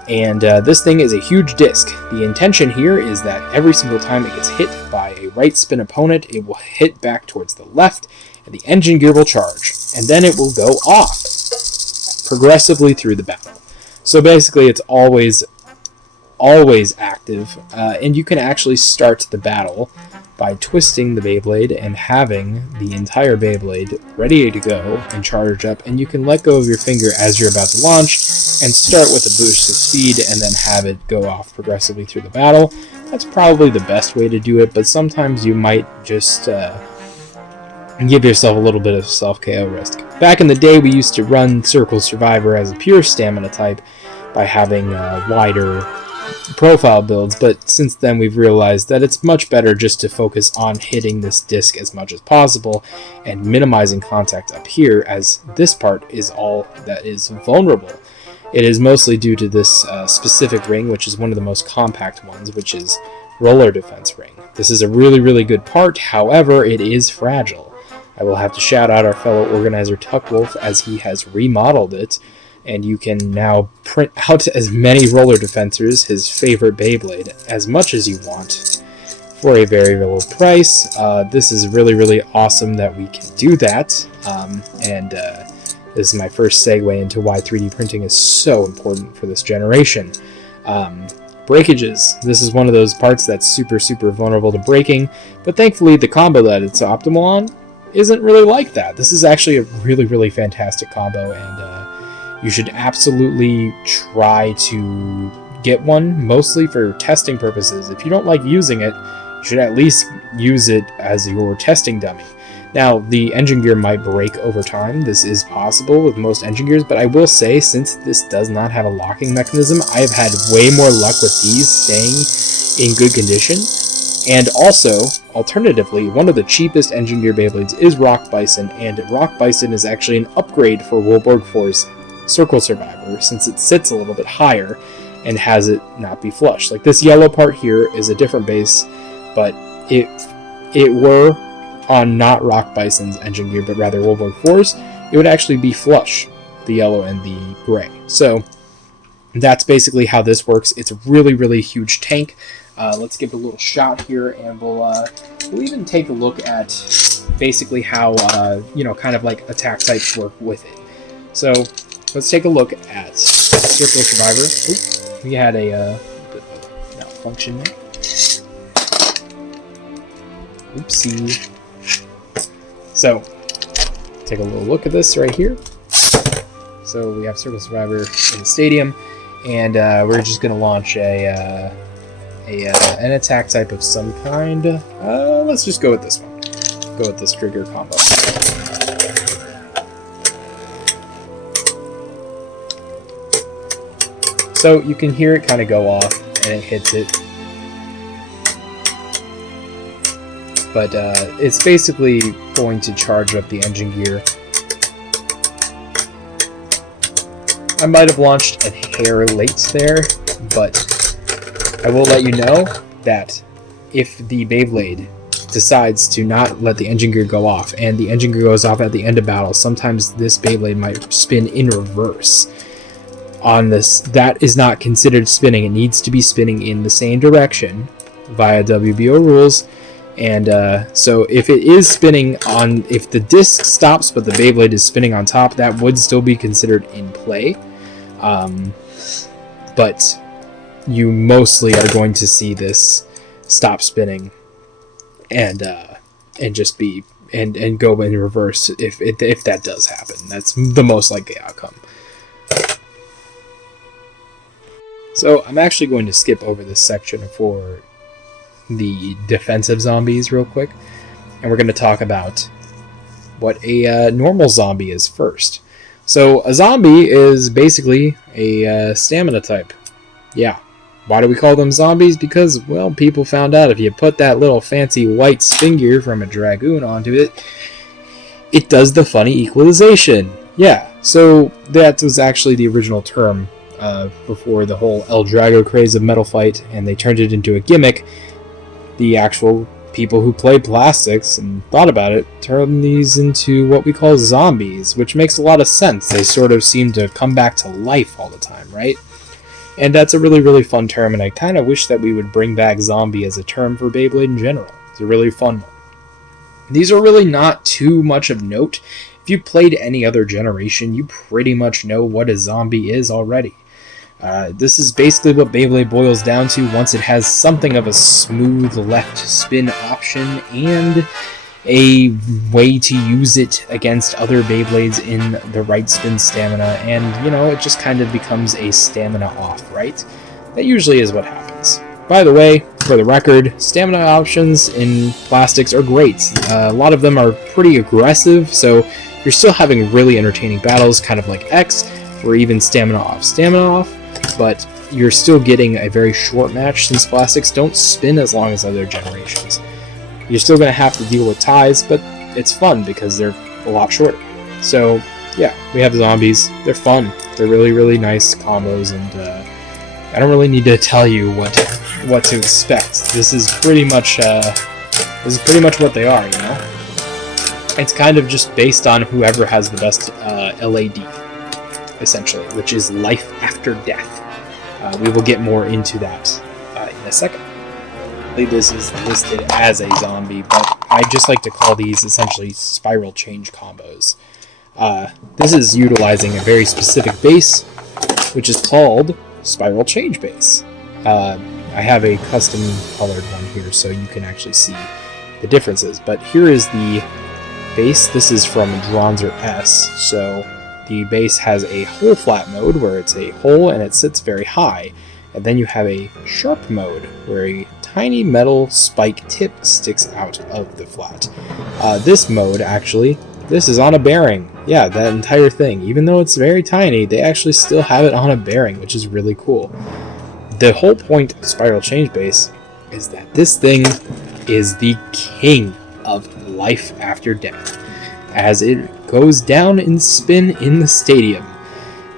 and this thing is a huge disc. The intention here is that every single time it gets hit by a right spin opponent, it will hit back towards the left, and the engine gear will charge, and then it will go off progressively through the battle. So basically it's always active, and you can actually start the battle by twisting the Beyblade and having the entire Beyblade ready to go and charge up, and you can let go of your finger as you're about to launch and start with a boost of speed and then have it go off progressively through the battle. That's probably the best way to do it, but sometimes you might just give yourself a little bit of self-KO risk. Back in the day, we used to run Circle Survivor as a pure stamina type by having wider profile builds, but since then we've realized that it's much better just to focus on hitting this disc as much as possible and minimizing contact up here, as this part is all that is vulnerable. It is mostly due to this specific ring, which is one of the most compact ones, which is Roller Defense Ring. This is a really, really good part, however, it is fragile. I will have to shout out our fellow organizer Tuckwolf, as he has remodeled it, and you can now print out as many roller defensors, his favorite Beyblade, as much as you want for a very low price. This is really, really awesome that we can do that, and this is my first segue into why 3D printing is so important for this generation. Breakages. This is one of those parts that's super, super vulnerable to breaking, but thankfully the combo that it's optimal on isn't really like that. This is actually a really, really fantastic combo, and you should absolutely try to get one, mostly for testing purposes. If you don't like using it, you should at least use it as your testing dummy. Now, the engine gear might break over time. This is possible with most engine gears, but I will say, since this does not have a locking mechanism, I have had way more luck with these staying in good condition. And also, alternatively, one of the cheapest engine gear Beyblades is Rock Bison, and Rock Bison is actually an upgrade for Wilborg 4's Circle Survivor, since it sits a little bit higher and has it not be flush. Like this yellow part here is a different base, but it were on not Rock Bison's engine gear, but rather Wilborg 4's, it would actually be flush, the yellow and the gray. So that's basically how this works. It's a really, really huge tank. Let's give it a little shot here, and we'll even take a look at basically how kind of like attack types work with it. So let's take a look at Circle Survivor. Oop, we had a bit of a malfunction there. Oopsie. So take a little look at this right here. So we have Circle Survivor in the stadium, and we're just going to launch an attack type of some kind. Let's just go with this one. Go with this trigger combo. So you can hear it kind of go off, and it hits it. But it's basically going to charge up the engine gear. I might have launched a hair late there, but I will let you know that if the Beyblade decides to not let the engine gear go off, and the engine gear goes off at the end of battle, sometimes this Beyblade might spin in reverse. On this, that is not considered spinning. It needs to be spinning in the same direction via WBO rules. And so if it is spinning on, if the disc stops but the Beyblade is spinning on top, that would still be considered in play. But you mostly are going to see this stop spinning and just be and go in reverse if that does happen. That's the most likely outcome. So I'm actually going to skip over this section for the defensive zombies real quick, and we're going to talk about what a normal zombie is first. So a zombie is basically a stamina type. Yeah. Why do we call them zombies? Because, well, people found out if you put that little fancy white spin gear from a Dragoon onto it, it does the funny equalization. Yeah, so that was actually the original term before the whole El Drago craze of Metal Fight, and they turned it into a gimmick. The actual people who played plastics and thought about it turned these into what we call zombies, which makes a lot of sense. They sort of seem to come back to life all the time, right? And that's a really, really fun term, and I kind of wish that we would bring back zombie as a term for Beyblade in general. It's a really fun one. These are really not too much of note. If you played any other generation, you pretty much know what a zombie is already. This is basically what Beyblade boils down to once it has something of a smooth left spin option and a way to use it against other Beyblades in the right spin stamina, and, you know, it just kind of becomes a stamina off, right? That usually is what happens. By the way, for the record, stamina options in plastics are great. A lot of them are pretty aggressive, so you're still having really entertaining battles, kind of like X, or even stamina off, but you're still getting a very short match since plastics don't spin as long as other generations. You're still going to have to deal with ties, but it's fun because they're a lot shorter. So, yeah, we have zombies. They're fun. They're really, really nice combos, and I don't really need to tell you what to expect. This is pretty much what they are, you know? It's kind of just based on whoever has the best LAD, essentially, which is life after death. We will get more into that in a second. This is listed as a zombie, but I just like to call these essentially spiral change combos. This is utilizing a very specific base, which is called spiral change base. I have a custom colored one here so you can actually see the differences, but here is the base. This is from Dronzer S, so the base has a hole flat mode where it's a hole and it sits very high, and then you have a sharp mode where a tiny metal spike tip sticks out of the flat. This mode, actually, this is on a bearing. Yeah, that entire thing. Even though it's very tiny, they actually still have it on a bearing, which is really cool. The whole point of Spiral Change Base is that this thing is the king of life after death, as it goes down in spin in the stadium.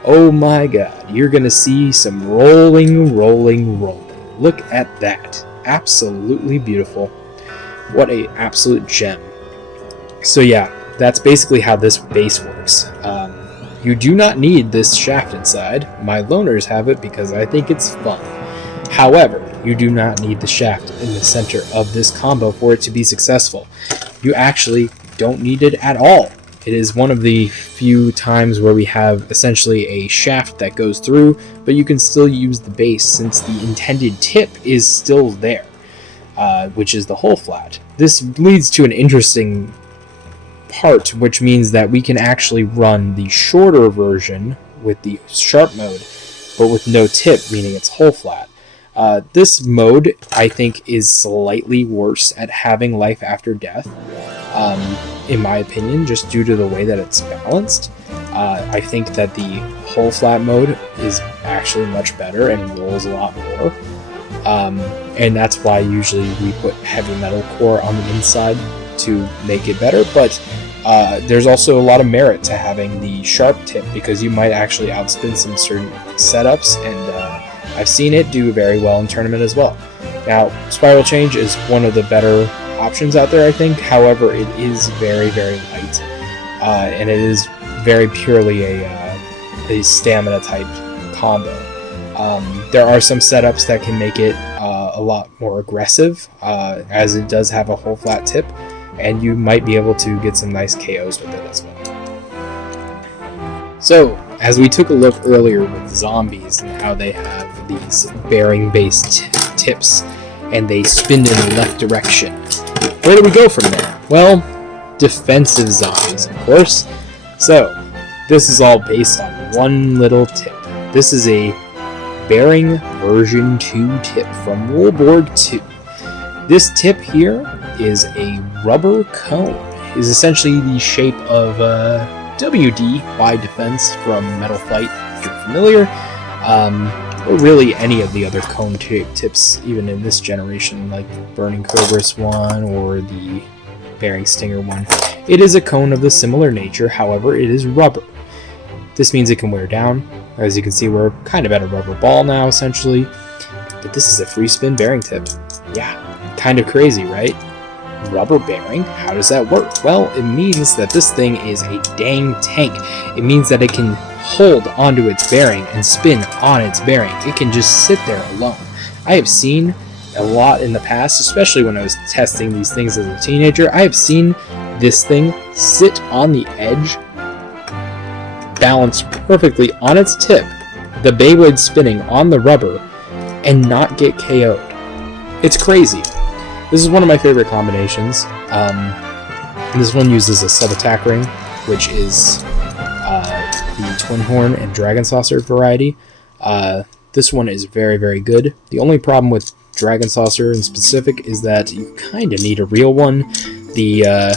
Oh my god, you're gonna see some rolling. Look at that. Absolutely beautiful. What a absolute gem. So yeah, that's basically how this base works. You do not need this shaft inside. My loaners have it because I think it's fun. However, you do not need the shaft in the center of this combo for it to be successful. You actually don't need it at all. It is one of the few times where we have essentially a shaft that goes through, but you can still use the base since the intended tip is still there, which is the hole flat. This leads to an interesting part, which means that we can actually run the shorter version with the sharp mode, but with no tip, meaning it's hole flat. This mode, I think, is slightly worse at having life after death, in my opinion, just due to the way that it's balanced. I think that the hole flat mode is actually much better and rolls a lot more. And that's why usually we put heavy metal core on the inside to make it better, but there's also a lot of merit to having the sharp tip because you might actually outspin some certain setups, and I've seen it do very well in tournament as well. Now, Spiral Change is one of the better options out there, I think. However, it is very, very light, and it is very purely a stamina type combo. There are some setups that can make it a lot more aggressive, as it does have a whole flat tip, and you might be able to get some nice KOs with it as well. So, as we took a look earlier with zombies and how they have these bearing-based tips and they spin in the left direction, where do we go from there? Well, defensive zombies, of course. So, this is all based on one little tip. This is a bearing version 2 tip from World 2. This tip here is a rubber cone. It is essentially the shape of WD, wide defense from Metal Fight, if you're familiar. Or really any of the other cone tips, even in this generation, like Burning Cobras one or the Bearing Stinger one. It is a cone of a similar nature, however, it is rubber. This means it can wear down. As you can see, we're kind of at a rubber ball now, essentially. But this is a free spin bearing tip. Yeah, kind of crazy, right? Rubber bearing? How does that work? Well, it means that this thing is a dang tank. It means that it can hold onto its bearing and spin on its bearing. It can just sit there alone. I have seen a lot in the past, especially when I was testing these things as a teenager. I have seen this thing sit on the edge, balanced perfectly on its tip, the Beyblade spinning on the rubber, and not get KO'd. It's crazy. This is one of my favorite combinations. This one uses a sub-attack ring, which is the Twin Horn and Dragon Saucer variety. This one is very, very good. The only problem with Dragon Saucer in specific is that you kind of need a real one. The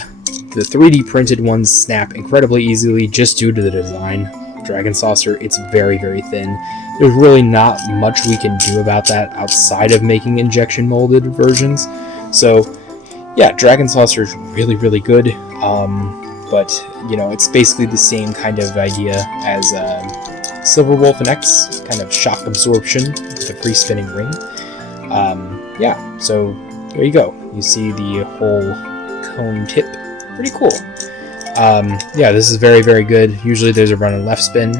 3D printed ones snap incredibly easily just due to the design. Dragon Saucer, it's very, very thin. There's really not much we can do about that outside of making injection molded versions. So yeah, Dragon Saucer is really, really good. But you know, it's basically the same kind of idea as Silver Wolf and X, kind of shock absorption with a free spinning ring. Yeah, so there you go. You see the whole cone tip. Pretty cool. Yeah, this is very, very good. Usually there's a run and left spin.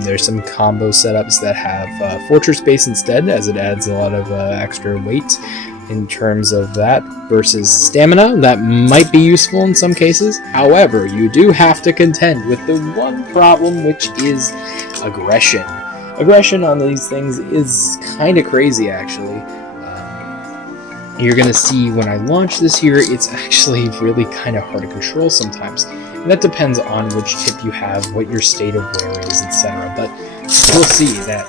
There's some combo setups that have Fortress Base instead, as it adds a lot of extra weight in terms of that, versus stamina. That might be useful in some cases. However, you do have to contend with the one problem, which is aggression. Aggression on these things is kind of crazy, actually. You're going to see when I launch this here, it's actually really kind of hard to control sometimes. And that depends on which tip you have, what your state of wear is, etc. But you'll see that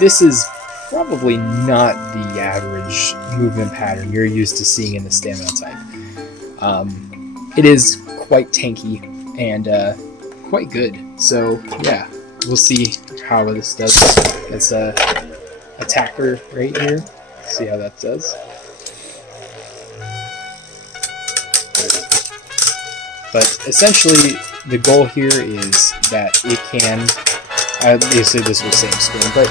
this is probably not the average movement pattern you're used to seeing in the stamina type. It is quite tanky and quite good. So yeah, we'll see how this does. It's a attacker right here. See how that does. But essentially, the goal here is that it can, obviously this will same spin, but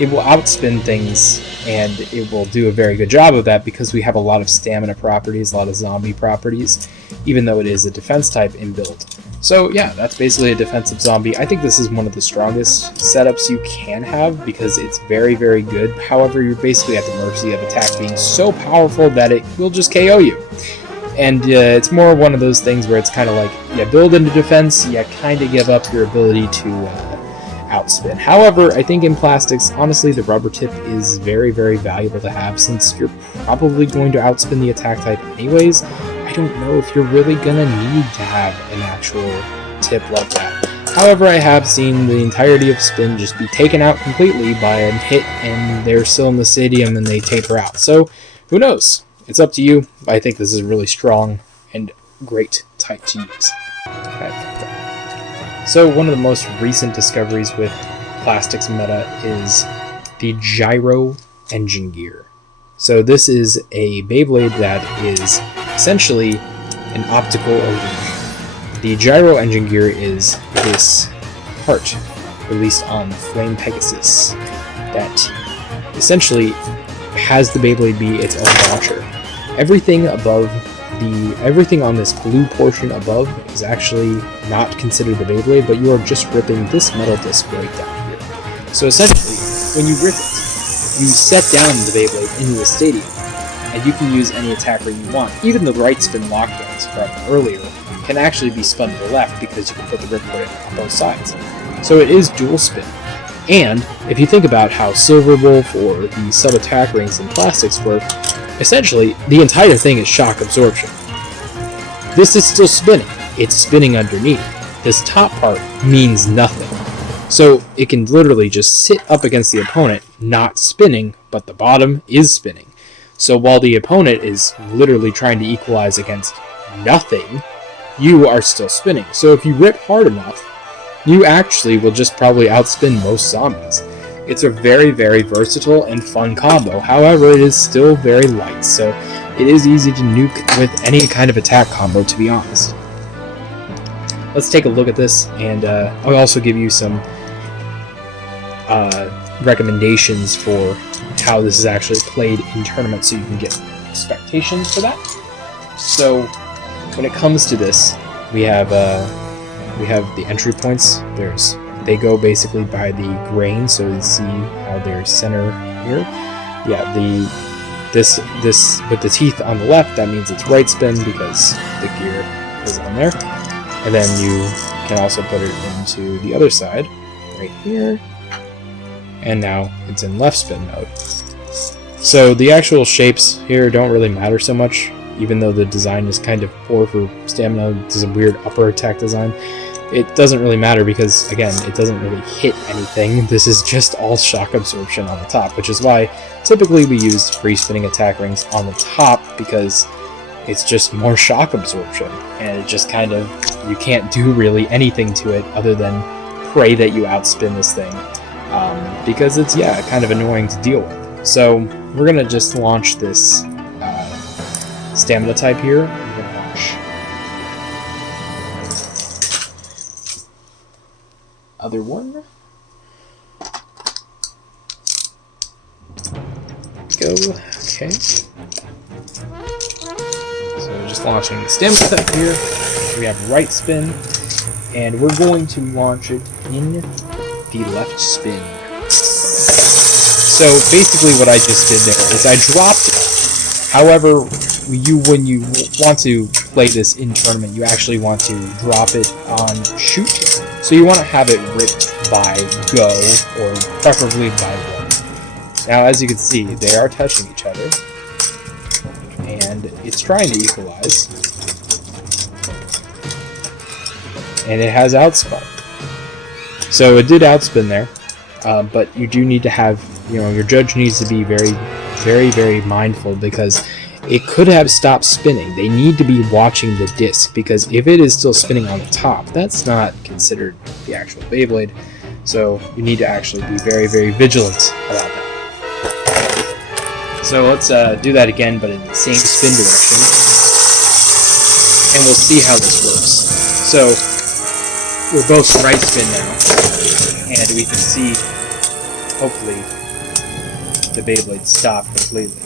it will outspin things, and it will do a very good job of that because we have a lot of stamina properties, a lot of zombie properties, even though it is a defense type inbuilt. So yeah, that's basically a defensive zombie. I think this is one of the strongest setups you can have because it's very, very good. However, you're basically at the mercy of attack being so powerful that it will just KO you. And it's more one of those things where it's kind of like, you build into defense, you kind of give up your ability to outspin. However, I think in plastics, honestly, the rubber tip is very, very valuable to have since you're probably going to outspin the attack type anyways. I don't know if you're really going to need to have an actual tip like that. However, I have seen the entirety of spin just be taken out completely by a hit and they're still in the stadium and they taper out. So, who knows? It's up to you. I think this is a really strong and great type to use. So one of the most recent discoveries with plastics meta is the Gyro engine gear. So this is a Beyblade that is essentially an optical illusion. The Gyro engine gear is this part released on Flame Pegasus that essentially has the Beyblade be its own launcher. Everything on this blue portion above is actually not considered the Beyblade, but you are just ripping this metal disc right down here. So essentially, when you rip it, you set down the Beyblade into the stadium, and you can use any attacker you want. Even the right spin lockdowns from earlier can actually be spun to the left because you can put the ripcord on both sides. So it is dual spin. And if you think about how Silver Wolf or the sub-attack rings in plastics work, essentially, the entire thing is shock absorption. This is still spinning. It's spinning underneath. This top part means nothing. So it can literally just sit up against the opponent, not spinning, but the bottom is spinning. So while the opponent is literally trying to equalize against nothing, you are still spinning. So if you rip hard enough, you actually will just probably outspin most zombies. It's a very, very versatile and fun combo. However, it is still very light, so it is easy to nuke with any kind of attack combo, to be honest. Let's take a look at this, and I'll also give you some recommendations for how this is actually played in tournaments so you can get expectations for that. So when it comes to this, we have the entry points. They go basically by the grain, so you see how they're center here. Yeah, this with the teeth on the left, that means it's right spin because the gear is on there. And then you can also put it into the other side, right here. And now it's in left spin mode. So the actual shapes here don't really matter so much, even though the design is kind of poor for stamina. There's a weird upper attack design. It doesn't really matter because, again, it doesn't really hit anything. This is just all shock absorption on the top, which is why typically we use free spinning attack rings on the top, because it's just more shock absorption, and it just kind of, you can't do really anything to it other than pray that you outspin this thing, because it's, yeah, kind of annoying to deal with. So we're going to just launch this stamina type here. We're going to launch other one. Go. Okay. So just launching the stamina type here. We have right spin, and we're going to launch it in the left spin. So basically what I just did there is I dropped it. However, when you want to play this in tournament, you actually want to drop it on shoot. So you want to have it ripped by go, or preferably by one. Now as you can see, they are touching each other, and it's trying to equalize. And it has outspun. So it did outspin there, but you do need to have, your judge needs to be very, very, very mindful, because it could have stopped spinning. They need to be watching the disc, because if it is still spinning on the top, that's not considered the actual Beyblade. So you need to actually be very, very vigilant about that. So let's do that again, but in the same spin direction, and we'll see how this works. So we're both right spin now, and we can see, hopefully, the Beyblade stop completely.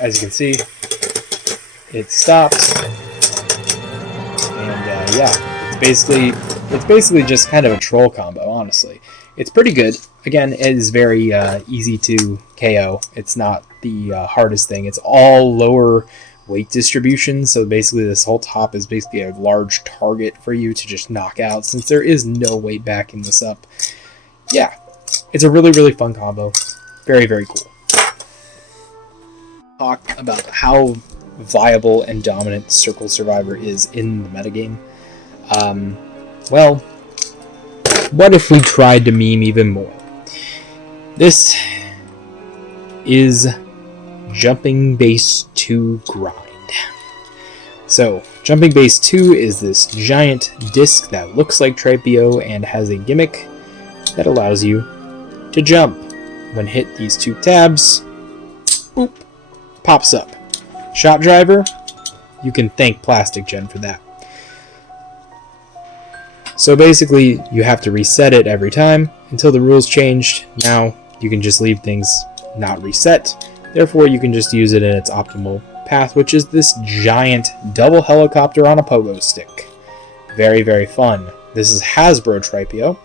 As you can see, it stopped, and yeah, it's basically just kind of a troll combo. Honestly, it's pretty good. Again, it is very easy to KO. It's not the hardest thing. It's all lower weight distribution, so basically this whole top is basically a large target for you to just knock out, since there is no weight backing this up. Yeah, it's a really, really fun combo. Very, very cool. Talk about how viable and dominant Circle Survivor is in the metagame. Well, what if we tried to meme even more? This is Jumping Base 2 grind. So, Jumping Base 2 is this giant disc that looks like Tripio and has a gimmick that allows you to jump. When hit these two tabs, boop, pops up. Shot Driver, you can thank Plastic Gen for that. So basically, you have to reset it every time until the rules changed. Now, you can just leave things not reset. Therefore, you can just use it in its optimal path, which is this giant double helicopter on a pogo stick. Very, very fun. This is Hasbro Tripio.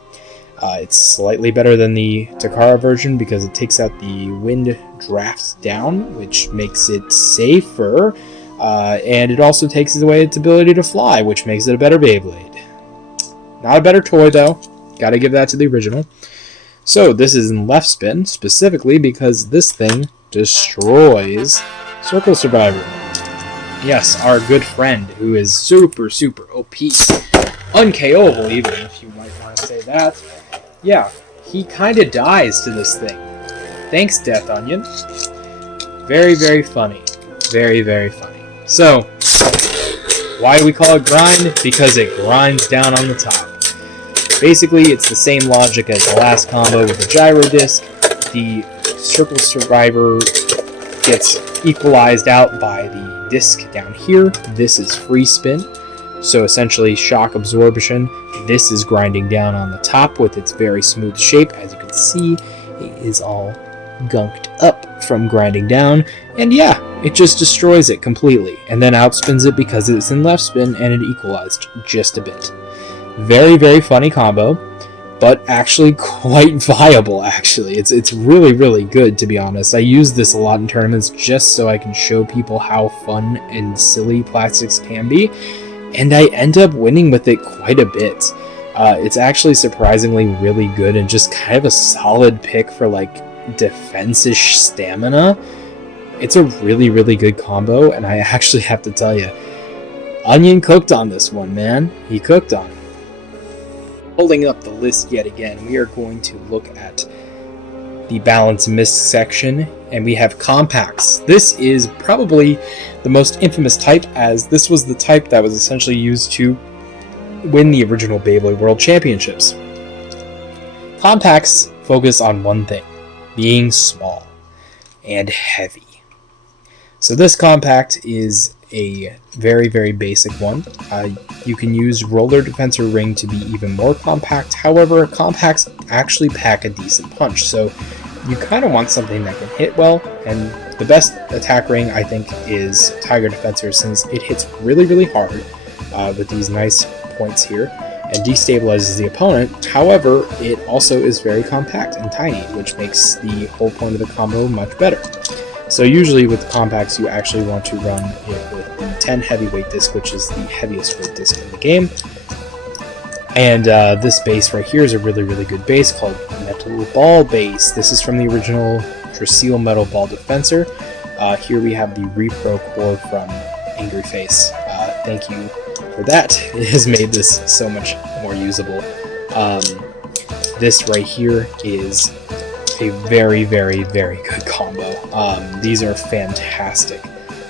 It's slightly better than the Takara version because it takes out the wind drafts down, which makes it safer, and it also takes away its ability to fly, which makes it a better Beyblade. Not a better toy, though. Gotta give that to the original. So, this is in left spin, specifically because this thing destroys Circle Survivor. Yes, our good friend, who is super, super OP. Un-KOable, even, if you might want to say that. Yeah, he kind of dies to this thing. Thanks, Death Onion. Very, very funny. Very, very funny. So, why do we call it grind? Because it grinds down on the top. Basically, it's the same logic as the last combo with the gyro disc. The Circle Survivor gets equalized out by the disc down here. This is free spin. So essentially shock absorption. This is grinding down on the top with its very smooth shape. As you can see, it is all gunked up from grinding down. And yeah, it just destroys it completely. And then outspins it because it's in left spin and it equalized just a bit. Very, very funny combo, but actually quite viable, actually. It's really, really good, to be honest. I use this a lot in tournaments just so I can show people how fun and silly plastics can be. And I end up winning with it quite a bit. It's actually surprisingly really good and just kind of a solid pick for like defense-ish stamina. It's a really, really good combo, and I actually have to tell you, Onion cooked on this one, man. He cooked on it. Holding up the list yet again, we are going to look at the balance miss section, and we have compacts. This is probably the most infamous type, as this was the type that was essentially used to win the original Beyblade World Championships. Compacts focus on one thing, being small and heavy. So this compact is a very, very basic one. You can use roller defensor ring to be even more compact. However, compacts actually pack a decent punch, so you kind of want something that can hit well, and the best attack ring, I think, is Tiger Defensor, since it hits really, really hard with these nice points here and destabilizes the opponent. However, it also is very compact and tiny, which makes the whole point of the combo much better. So usually with compacts, you actually want to run it with the 10 heavyweight disc, which is the heaviest weight disc in the game. And this base right here is a really, really good base called Metal Ball Base. This is from the original Dragoon Metal Ball Defensor. Here we have the Repro core from Angry Face. Thank you for that. It has made this so much more usable. This right here is a very, very, very good combo. These are fantastic.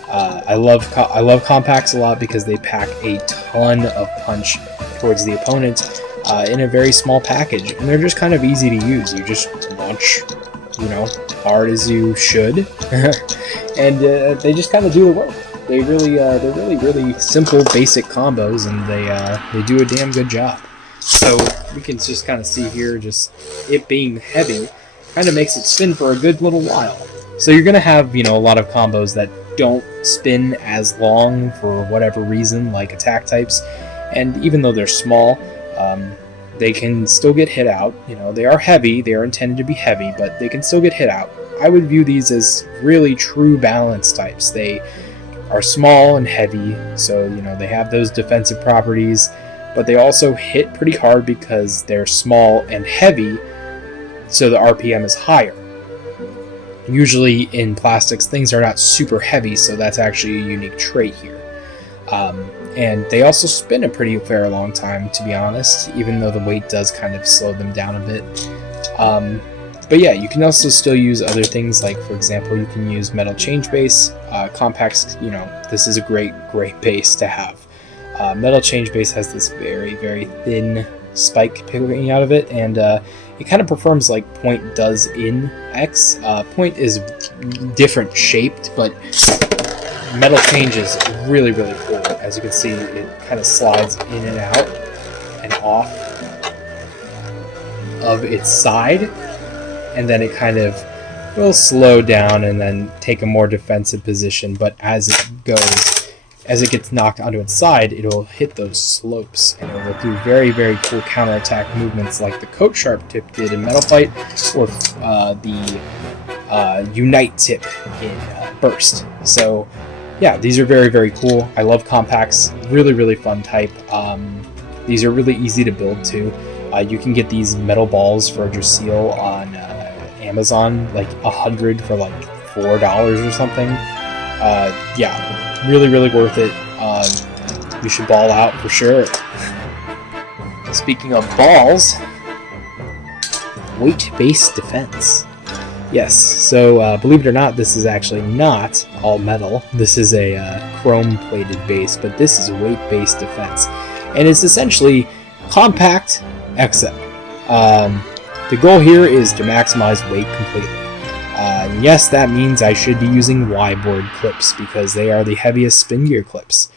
I love compacts a lot because they pack a ton of punch towards the opponent in a very small package, and they're just kind of easy to use. You just launch, hard as you should, and they just kind of do the work. They're really simple, basic combos, and they do a damn good job. So we can just kind of see here, just it being heavy kind of makes it spin for a good little while. So you're gonna have a lot of combos that don't spin as long for whatever reason, like attack types, and even though they're small, they can still get hit out. They are heavy, they are intended to be heavy, but they can still get hit out. I would view these as really true balance types. They are small and heavy, so they have those defensive properties, but they also hit pretty hard because they're small and heavy, so the RPM is higher. Usually in plastics, things are not super heavy, so that's actually a unique trait here. And they also spin a pretty fair long time, to be honest, even though the weight does kind of slow them down a bit. But yeah, you can also still use other things, like for example, you can use metal change base. Compacts, this is a great base to have. Metal change base has this very, very thin spike picking out of it, and it kind of performs like Point does in X. Point is different shaped, but metal change is really, really cool. As you can see, it kind of slides in and out and off of its side, and then it kind of will slow down and then take a more defensive position, but as it gets knocked onto its side, it'll hit those slopes, and it will do very, very cool counterattack movements like the Coat Sharp tip did in Metal Fight, or the Unite tip in Burst. So yeah, these are very, very cool. I love compacts. Really, really fun type. These are really easy to build too. You can get these metal balls for Seal on Amazon, like 100 for like $4 or something. Yeah, really worth it. You should ball out for sure. Speaking of balls, weight-based defense. Yes, so believe it or not, this is actually not all metal. This is a chrome-plated base, but this is weight-based defense. And it's essentially compact XM. The goal here is to maximize weight completely. Yes, that means I should be using Y-board clips because they are the heaviest spin gear clips.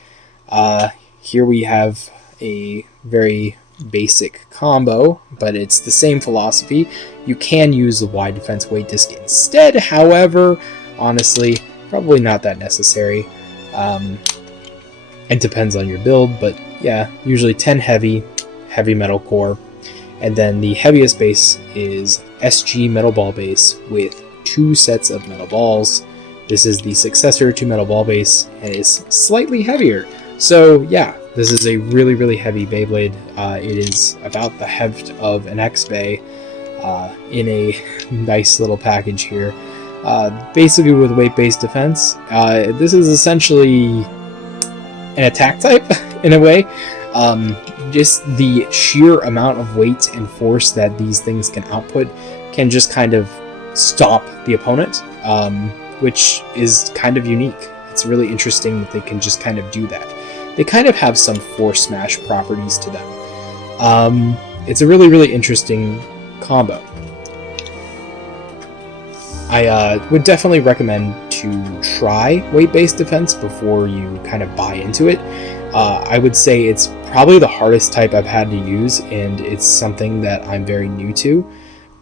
Here we have a very basic combo, but it's the same philosophy. You can use the Y defense weight disc instead, however, honestly, probably not that necessary. It depends on your build, but yeah, usually 10 heavy metal core, and then the heaviest base is SG metal ball base with 2 sets of metal balls. This is the successor to metal ball base and is slightly heavier. So yeah, this is a really heavy Beyblade. It is about the heft of an X-Bay in a nice little package here. Basically with weight-based defense, this is essentially an attack type in a way. Just the sheer amount of weight and force that these things can output can just kind of stop the opponent, which is kind of unique. It's really interesting that they can just kind of do that. They kind of have some force smash properties to them. It's a really interesting combo. I would definitely recommend to try weight-based defense before you kind of buy into it. I would say it's probably the hardest type I've had to use, and it's something that I'm very new to,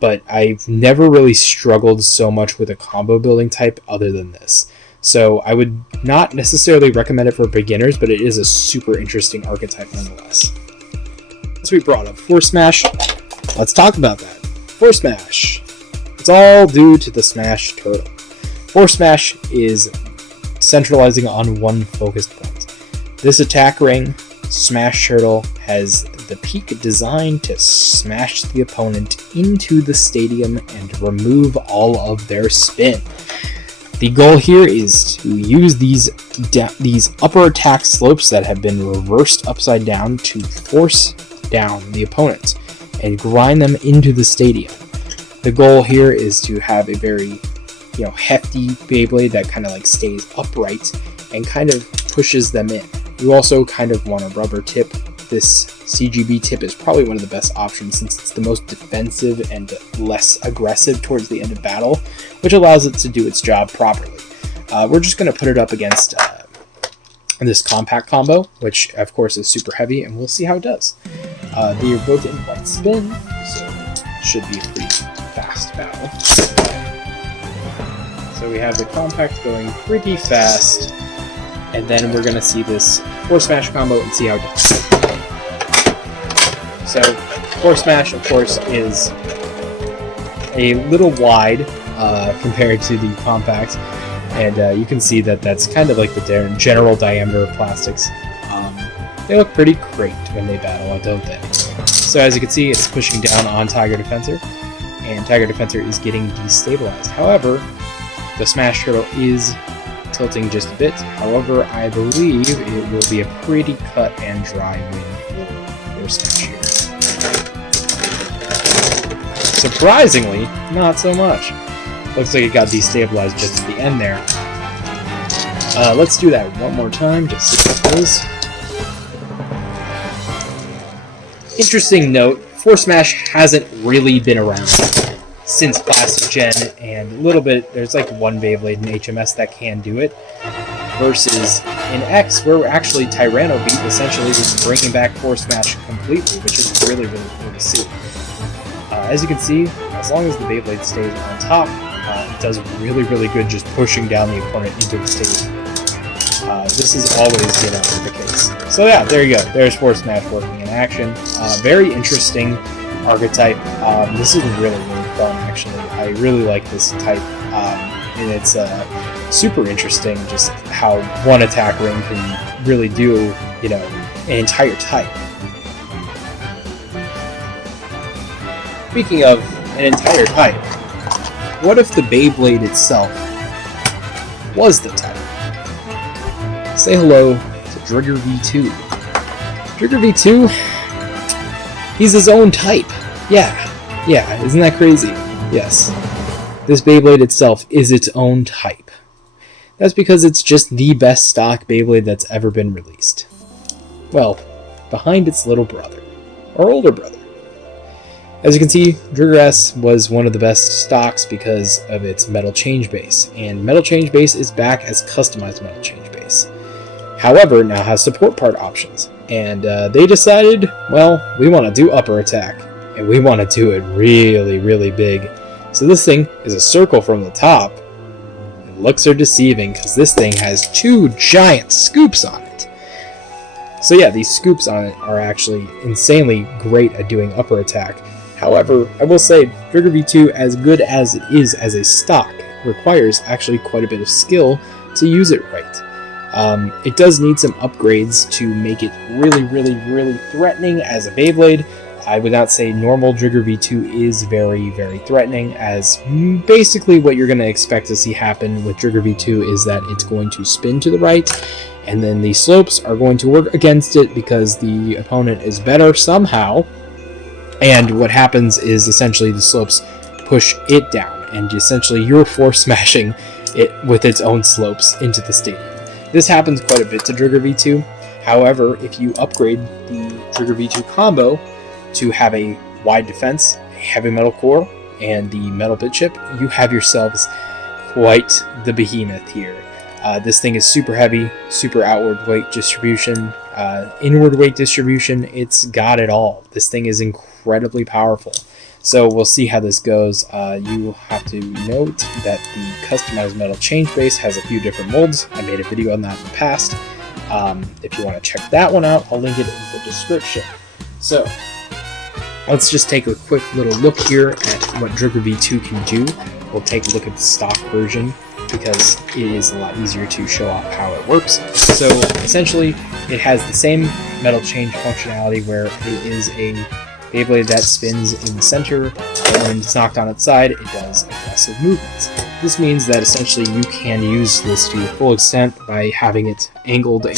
but I've never really struggled so much with a combo building type other than this. So I would not necessarily recommend it for beginners, but it is a super interesting archetype nonetheless. So we brought up Force Smash. Let's talk about that. Force Smash. It's all due to the Smash Turtle. Force Smash is centralizing on one focused point. This attack ring, Smash Turtle, has the peak designed to smash the opponent into the stadium and remove all of their spin. The goal here is to use these upper attack slopes that have been reversed upside down to force down the opponent and grind them into the stadium. The goal here is to have a very, hefty Beyblade that kind of like stays upright and kind of pushes them in. You also kind of want a rubber tip. This CGB tip is probably one of the best options since it's the most defensive and less aggressive towards the end of battle, which allows it to do its job properly. We're just going to put it up against this compact combo, which of course is super heavy, and we'll see how it does. They are both in light spin, so it should be a pretty fast battle. So we have the compact going pretty fast, and then we're going to see this Force Smash combo and see how it does. So, Force Smash, of course, is a little wide compared to the compact, and you can see that that's kind of like the general diameter of plastics. They look pretty great when they battle, don't they? So as you can see, it's pushing down on Tiger Defensor, and Tiger Defensor is getting destabilized. However, the Smash Turtle is tilting just a bit. However, I believe it will be a pretty cut and dry win for Force Smash here. Surprisingly, not so much. Looks like it got destabilized just at the end there. Let's do that one more time, just see how it goes. Interesting note, Force Smash hasn't really been around since Classic Gen, and a little bit, there's like one Beyblade in HMS that can do it, versus in X, where actually Tyranno Beat essentially was bringing back Force Smash completely, which is really cool to see. As you can see, as long as the Beyblade stays on top, it does really good just pushing down the opponent into the stage. This is always, the case. So yeah, there you go. There's Force Smash working in action. Very interesting archetype. This is really fun, actually. I really like this type, and it's super interesting just how one attack ring can really do, an entire type. speaking of an entire type, what if the Beyblade itself was the type? Say hello to Driger V2. Driger V2, he's his own type. Yeah, isn't that crazy? Yes. This Beyblade itself is its own type. That's because it's just the best stock Beyblade that's ever been released. Well, behind its little brother, or older brother. As you can see, Driger S was one of the best stocks because of its metal change base, and metal change base is back as customized metal change base. However, now has support part options, and they decided, well, we want to do upper attack, and we want to do it really, really big. So this thing is a circle from the top. Looks are deceiving because this thing has 2 giant scoops on it. So yeah, these scoops on it are actually insanely great at doing upper attack. However, I will say Driger V2, as good as it is as a stock, requires actually quite a bit of skill to use it right. It does need some upgrades to make it really, really, really threatening as a Beyblade. I would not say normal Driger V2 is very, very threatening, as basically what you're going to expect to see happen with Driger V2 is that it's going to spin to the right, and then the slopes are going to work against it because the opponent is better somehow, and what happens is essentially the slopes push it down, and essentially you're force smashing it with its own slopes into the stadium. This happens quite a bit to Driger V2. However, if you upgrade the Driger V2 combo to have a wide defense, a heavy metal core, and the metal bit chip, you have yourselves quite the behemoth here. This thing is super heavy, super outward weight distribution, inward weight distribution, it's got it all. This thing is incredibly powerful. So we'll see how this goes. You have to note that the customized metal change base has a few different molds. I made a video on that in the past. If you want to check that one out, I'll link it in the description. So let's just take a quick little look here at what Driger V2 can do. We'll take a look at the stock version because it is a lot easier to show off how it works. So essentially, it has the same metal change functionality where it is a Beyblade that spins in the center, and when it's knocked on its side, it does aggressive movements. This means that essentially you can use this to full extent by having it angled and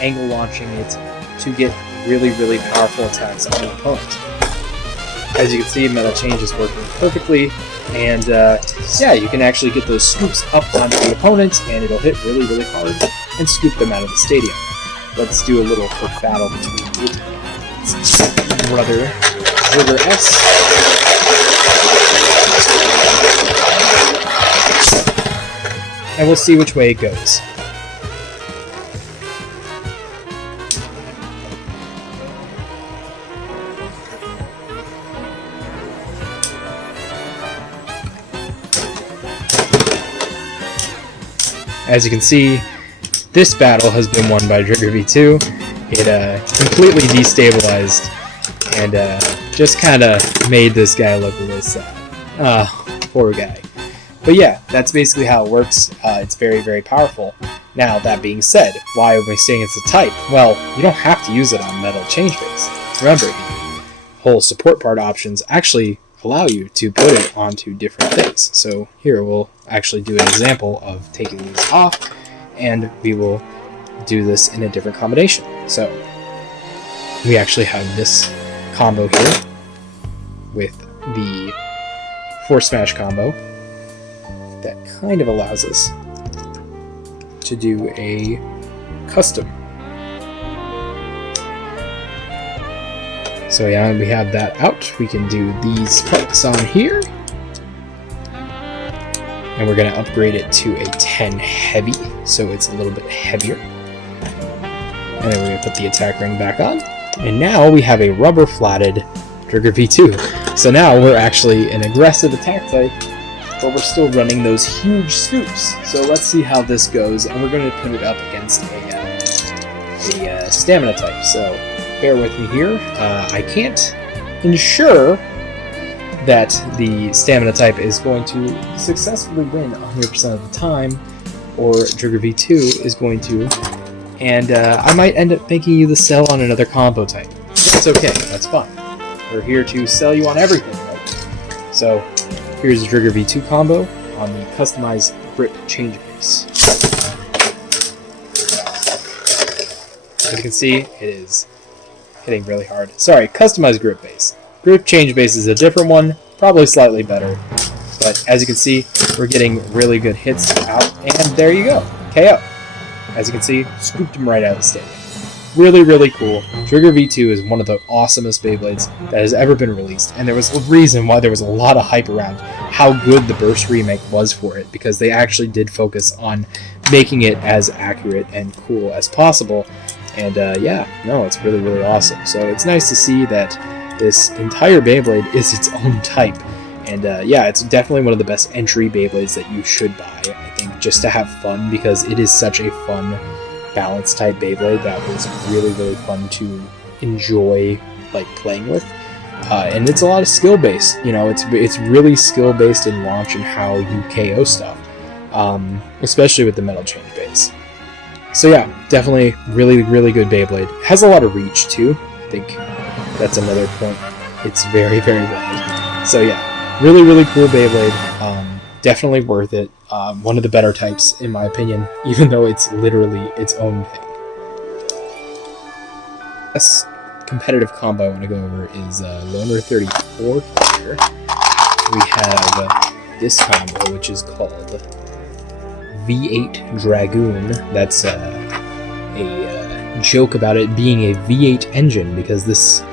angle launching it to get really, really powerful attacks on the opponent. As you can see, metal change is working perfectly, and yeah, you can actually get those scoops up onto the opponent, and it'll hit really, really hard and scoop them out of the stadium. Let's do a little quick battle between it and its brother, Driger S. And we'll see which way it goes. As you can see, this battle has been won by Driger V2. It completely destabilized and just kind of made this guy look a little sad. Poor guy. But yeah, that's basically how it works. It's very, very powerful. Now, that being said, why am I saying it's a type? Well, you don't have to use it on metal change base. Remember, the whole support part options actually allow you to put it onto different things. So here we'll actually do an example of taking these off, and we will do this in a different combination. So we actually have this combo here with the force smash combo that kind of allows us to do a custom. So yeah, we have that out. We can do these parts on here. And we're going to upgrade it to a 10 heavy, so it's a little bit heavier. And then we're going to put the attack ring back on. And now we have a rubber flatted Driger V2. So now we're actually an aggressive attack type, but we're still running those huge scoops. So let's see how this goes, and we're going to put it up against a stamina type. So bear with me here. I can't ensure that the stamina type is going to successfully win 100% of the time, or Driger V2 is going to, and I might end up making you the sell on another combo type. That's okay, that's fine. We're here to sell you on everything, right? So here's the Driger V2 combo on the customized grip change base. As you can see, it is hitting really hard. Sorry, customized grip base. Grip change base is a different one, probably slightly better. But as you can see, we're getting really good hits out, and there you go, KO. As you can see, scooped him right out of the stadium. Really, really cool. Driger V2 is one of the awesomest Beyblades that has ever been released, and there was a reason why there was a lot of hype around how good the Burst remake was for it, because they actually did focus on making it as accurate and cool as possible. And yeah, no, it's really, really awesome. So it's nice to see that this entire Beyblade is its own type. And yeah, it's definitely one of the best entry Beyblades that you should buy, I think, just to have fun, because it is such a fun balance type Beyblade that was really, really fun to enjoy, like, playing with. And it's a lot of skill based, you know, it's really skill based in launch and how you KO stuff, especially with the metal change base. So yeah, definitely really, really good Beyblade. It has a lot of reach too. I think that's another point. It's very, very wide. So yeah, really, really cool Beyblade. Definitely worth it. One of the better types, in my opinion, even though it's literally its own thing. This competitive combo I want to go over is Loner 34 here. We have this combo, which is called V8 Dragoon. That's a joke about it being a V8 engine, because this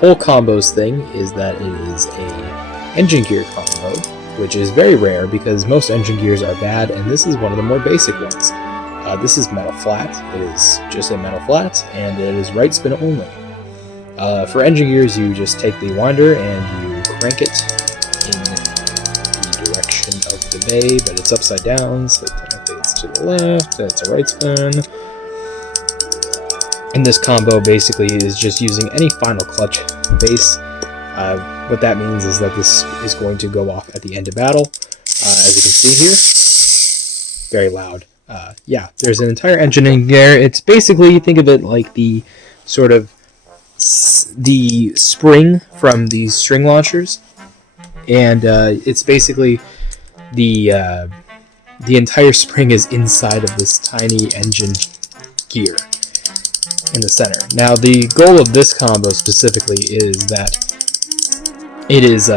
whole combos thing is that it is a engine gear combo, which is very rare because most engine gears are bad, and this is one of the more basic ones. This is metal flat. It is just a metal flat, and it is right spin only. For engine gears, you just take the winder and you crank it in the direction of the bay, but it's upside down, so technically it's to the left, and it's a right spin. And this combo basically is just using any final clutch base. What that means is that this is going to go off at the end of battle. As you can see here, very loud. Yeah, there's an entire engine in there. It's basically, think of it like the sort of the spring from these string launchers, and it's basically the entire spring is inside of this tiny engine gear in the center. Now, the goal of this combo specifically is that it is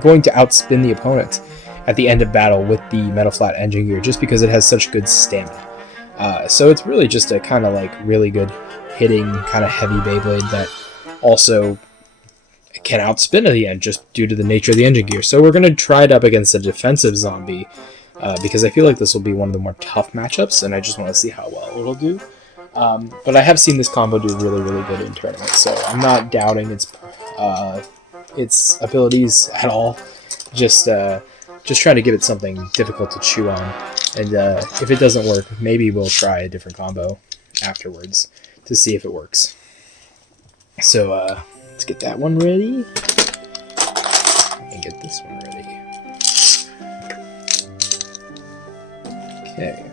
going to outspin the opponent at the end of battle with the metal flat engine gear, just because it has such good stamina. So it's really just a kind of like really good hitting, kind of heavy Beyblade that also can outspin at the end just due to the nature of the engine gear. So we're going to try it up against a defensive zombie, because I feel like this will be one of the more tough matchups, and I just want to see how well it'll do. But I have seen this combo do really, really good in tournaments, so I'm not doubting its abilities at all. Just trying to give it something difficult to chew on, and if it doesn't work, maybe we'll try a different combo afterwards to see if it works. So let's get that one ready, and get this one ready. Okay.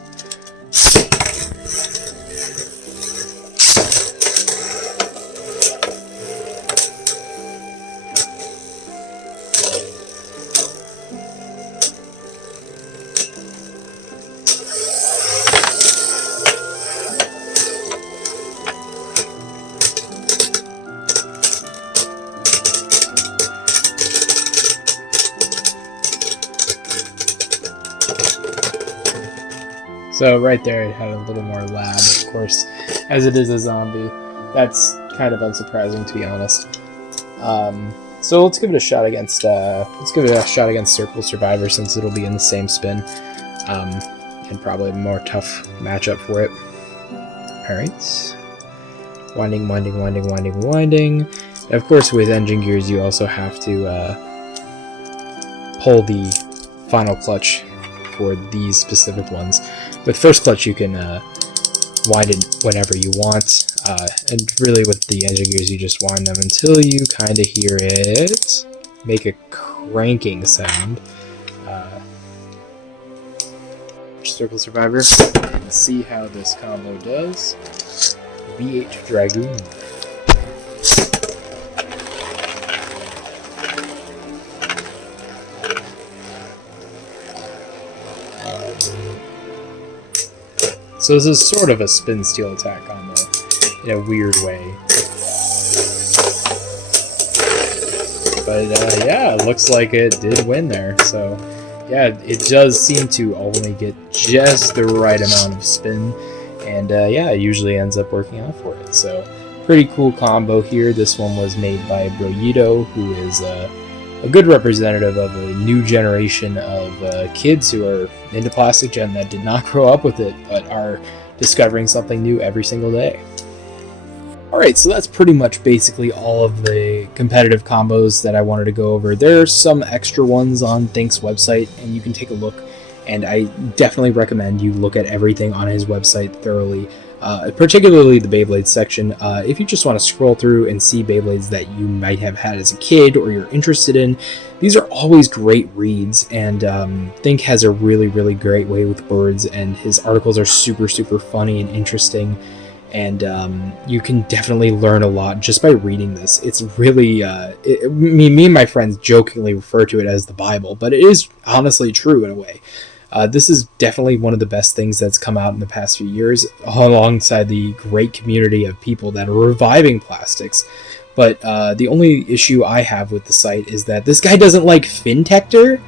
So right there it had a little more lab, of course, as it is a zombie. That's kind of unsurprising, to be honest. So let's give it a shot against Circle Survivor, since it'll be in the same spin, and probably a more tough matchup for it. Alright. Winding, winding, winding, winding, winding. And of course, with engine gears, you also have to pull the final clutch for these specific ones. With first clutch, you can wind it whenever you want, and really with the engine gears, you just wind them until you kind of hear it make a cranking sound. Circle Survivor, and see how this combo does. V8 Dragoon. So this is sort of a spin steel attack combo in a weird way. But yeah, it looks like it did win there. So yeah, it does seem to only get just the right amount of spin. And yeah, it usually ends up working out for it. So pretty cool combo here. This one was made by Gyro, who is a good representative of a new generation of kids who are into plastic gen that did not grow up with it, but are discovering something new every single day. Alright, so that's pretty much basically all of the competitive combos that I wanted to go over. There are some extra ones on Think's website, and you can take a look, and I definitely recommend you look at everything on his website thoroughly. Particularly the Beyblade section. If you just want to scroll through and see Beyblades that you might have had as a kid or you're interested in, these are always great reads, and Think has a really great way with words, and his articles are super funny and interesting, and you can definitely learn a lot just by reading this. It's really, me and my friends jokingly refer to it as the Bible, but it is honestly true in a way. This is definitely one of the best things that's come out in the past few years, alongside the great community of people that are reviving plastics. But the only issue I have with the site is that this guy doesn't like Fintector?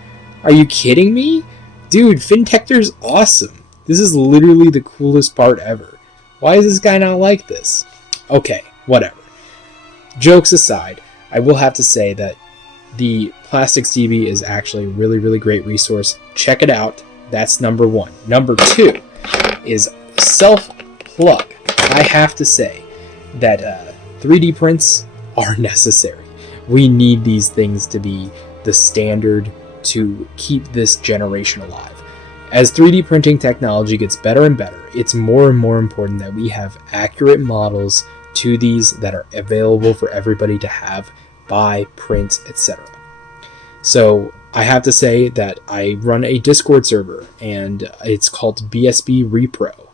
Are you kidding me? Dude, Fintector's awesome. This is literally the coolest part ever. Why is this guy not like this? Okay, whatever. Jokes aside, I will have to say that the Plastics DB is actually a really great resource. Check it out. That's number one. Number two is self-plug. I have to say that 3D prints are necessary. We need these things to be the standard to keep this generation alive. As 3D printing technology gets better and better, it's more and more important that we have accurate models to these that are available for everybody to have, buy, print, etc. So I have to say that I run a Discord server, and it's called BSB Repro.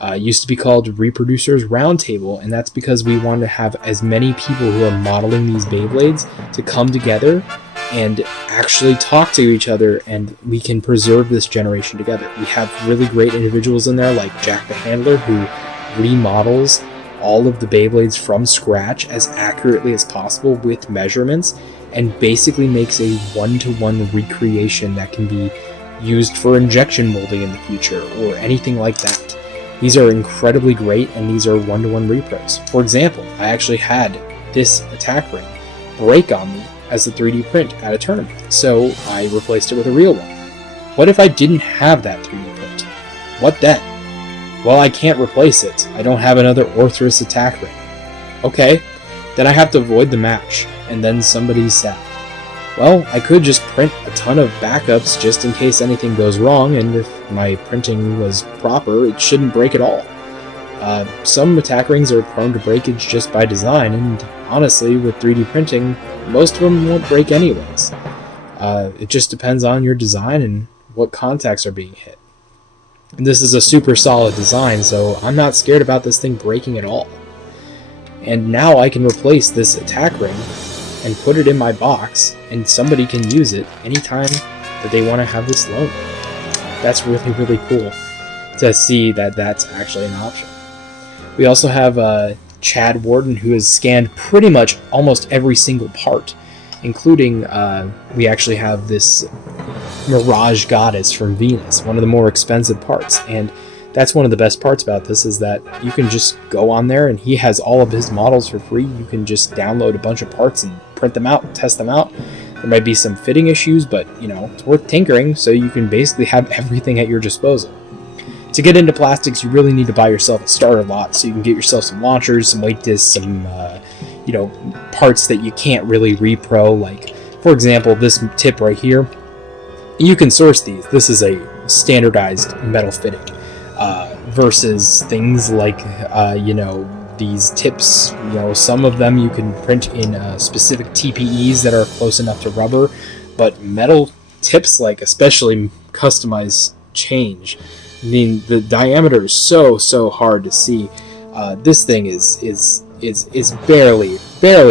It used to be called Reproducers Roundtable, and that's because we want to have as many people who are modeling these Beyblades to come together and actually talk to each other, and we can preserve this generation together. We have really great individuals in there like Jack the Handler, who remodels all of the Beyblades from scratch as accurately as possible with measurements, and basically makes a one-to-one recreation that can be used for injection molding in the future or anything like that. These are incredibly great, and these are one-to-one repros. For example, I actually had this attack ring break on me as a 3D print at a tournament, so I replaced it with a real one. What if I didn't have that 3D print? What then? Well, I can't replace it. I don't have another Orthrus attack ring. Okay, then I have to void the match, and then somebody's sad. Well, I could just print a ton of backups just in case anything goes wrong, and if my printing was proper, it shouldn't break at all. Some attack rings are prone to breakage just by design, and honestly, with 3D printing, most of them won't break anyways. It just depends on your design and what contacts are being hit. And this is a super solid design, so I'm not scared about this thing breaking at all. And now I can replace this attack ring and put it in my box, and somebody can use it anytime that they want to have this loan. That's really cool to see that that's actually an option. We also have Chad Warden, who has scanned pretty much almost every single part, including we actually have this Mirage Goddess from Venus, one of the more expensive parts, and that's one of the best parts about this, is that you can just go on there and he has all of his models for free. You can just download a bunch of parts and print them out, test them out. There might be some fitting issues, but you know, it's worth tinkering, so you can basically have everything at your disposal. To get into plastics, you really need to buy yourself a starter lot, so you can get yourself some launchers, some weight discs, some parts that you can't really repro. Like, for example, this tip right here, you can source these. This is a standardized metal fitting. Versus things like, these tips, some of them you can print in specific TPEs that are close enough to rubber, but metal tips, like especially customized change, I mean, the diameter is so hard to see. This thing is barely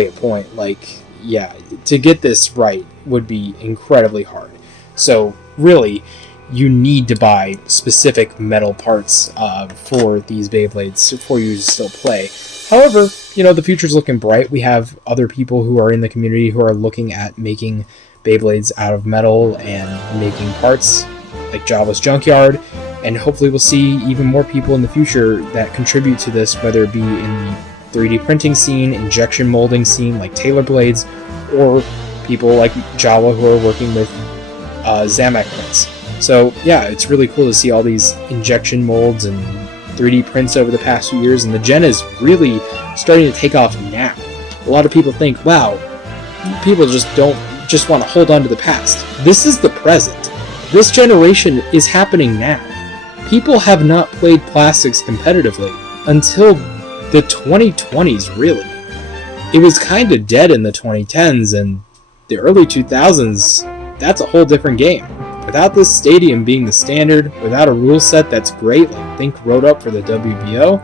a point. Like, yeah, to get this right would be incredibly hard. So really, you need to buy specific metal parts for these Beyblades for you to still play. However, you know, the future's looking bright. We have other people who are in the community who are looking at making Beyblades out of metal and making parts like Java's Junkyard, and hopefully we'll see even more people in the future that contribute to this, whether it be in the 3D printing scene, injection molding scene like Tailor Blades, or people like Java who are working with Zamak prints. So yeah, it's really cool to see all these injection molds and 3D prints over the past few years, and the gen is really starting to take off now. A lot of people think, wow, people just want to hold on to the past. This is the present. This generation is happening now. People have not played plastics competitively until the 2020s, really. It was kind of dead in the 2010s, and the early 2000s, that's a whole different game. Without this stadium being the standard, without a rule set that's great, like Think wrote up for the WBO,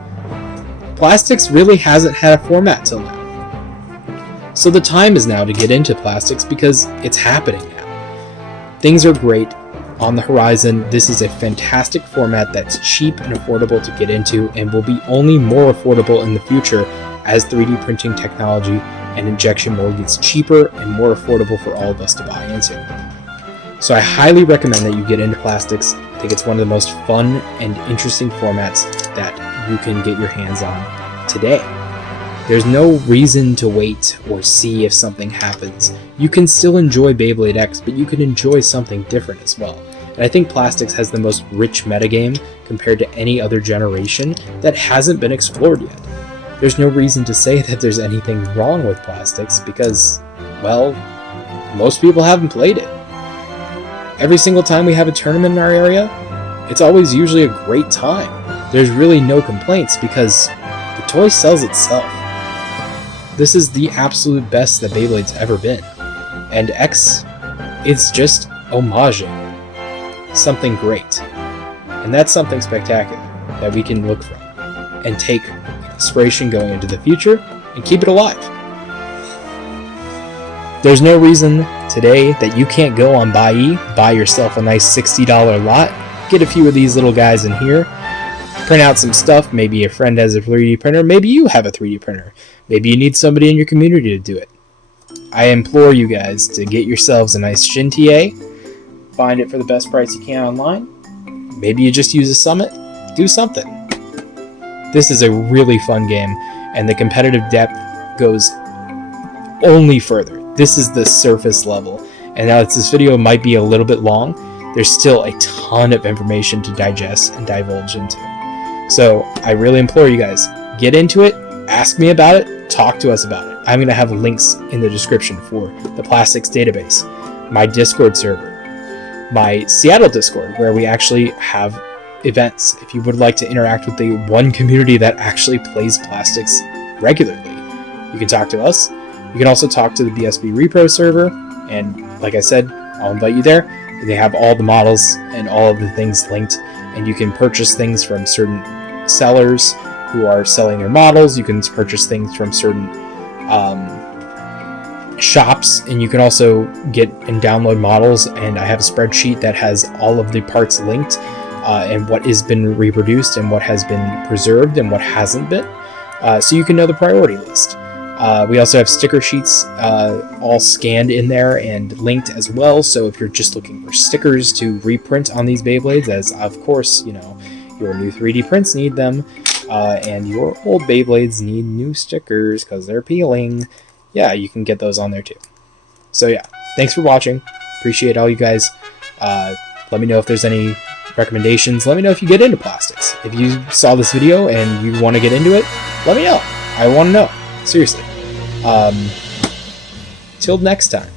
plastics really hasn't had a format till now. So the time is now to get into plastics because it's happening now. Things are great on the horizon. This is a fantastic format that's cheap and affordable to get into, and will be only more affordable in the future as 3D printing technology and injection mold gets cheaper and more affordable for all of us to buy into. So I highly recommend that you get into plastics. I think it's one of the most fun and interesting formats that you can get your hands on today. There's no reason to wait or see if something happens. You can still enjoy Beyblade X, but you can enjoy something different as well. And I think plastics has the most rich metagame compared to any other generation that hasn't been explored yet. There's no reason to say that there's anything wrong with plastics because, well, most people haven't played it. Every single time we have a tournament in our area, it's always usually a great time. There's really no complaints because the toy sells itself. This is the absolute best that Beyblade's ever been. And X, it's just homaging something great. And that's something spectacular that we can look from and take inspiration going into the future and keep it alive. There's no reason today that you can't go on buy yourself a nice $60 lot, get a few of these little guys in here, print out some stuff. Maybe a friend has a 3D printer, maybe you have a 3D printer, maybe you need somebody in your community to do it. I implore you guys to get yourselves a nice Shin-TA, find it for the best price you can online. Maybe you just use a summit, do something. This is a really fun game, and the competitive depth goes only further. This is the surface level, and now that this video might be a little bit long, there's still a ton of information to digest and divulge into. So I really implore you guys, get into it, ask me about it, talk to us about it. I'm going to have links in the description for the plastics database, my Discord server, my Seattle Discord, where we actually have events. If you would like to interact with the one community that actually plays plastics regularly, you can talk to us. You can also talk to the BSB Repro server, and like I said, I'll invite you there. They have all the models and all of the things linked, and you can purchase things from certain sellers who are selling their models. You can purchase things from certain shops, and you can also get and download models, and I have a spreadsheet that has all of the parts linked and what has been reproduced and what has been preserved and what hasn't been, so you can know the priority list. We also have sticker sheets all scanned in there and linked as well, so if you're just looking for stickers to reprint on these Beyblades, as of course, you know, your new 3D prints need them, and your old Beyblades need new stickers because they're peeling, yeah, you can get those on there too. So yeah, thanks for watching. Appreciate all you guys. Let me know if there's any recommendations. Let me know if you get into plastics. If you saw this video and you want to get into it, let me know. I want to know. Seriously. Till next time.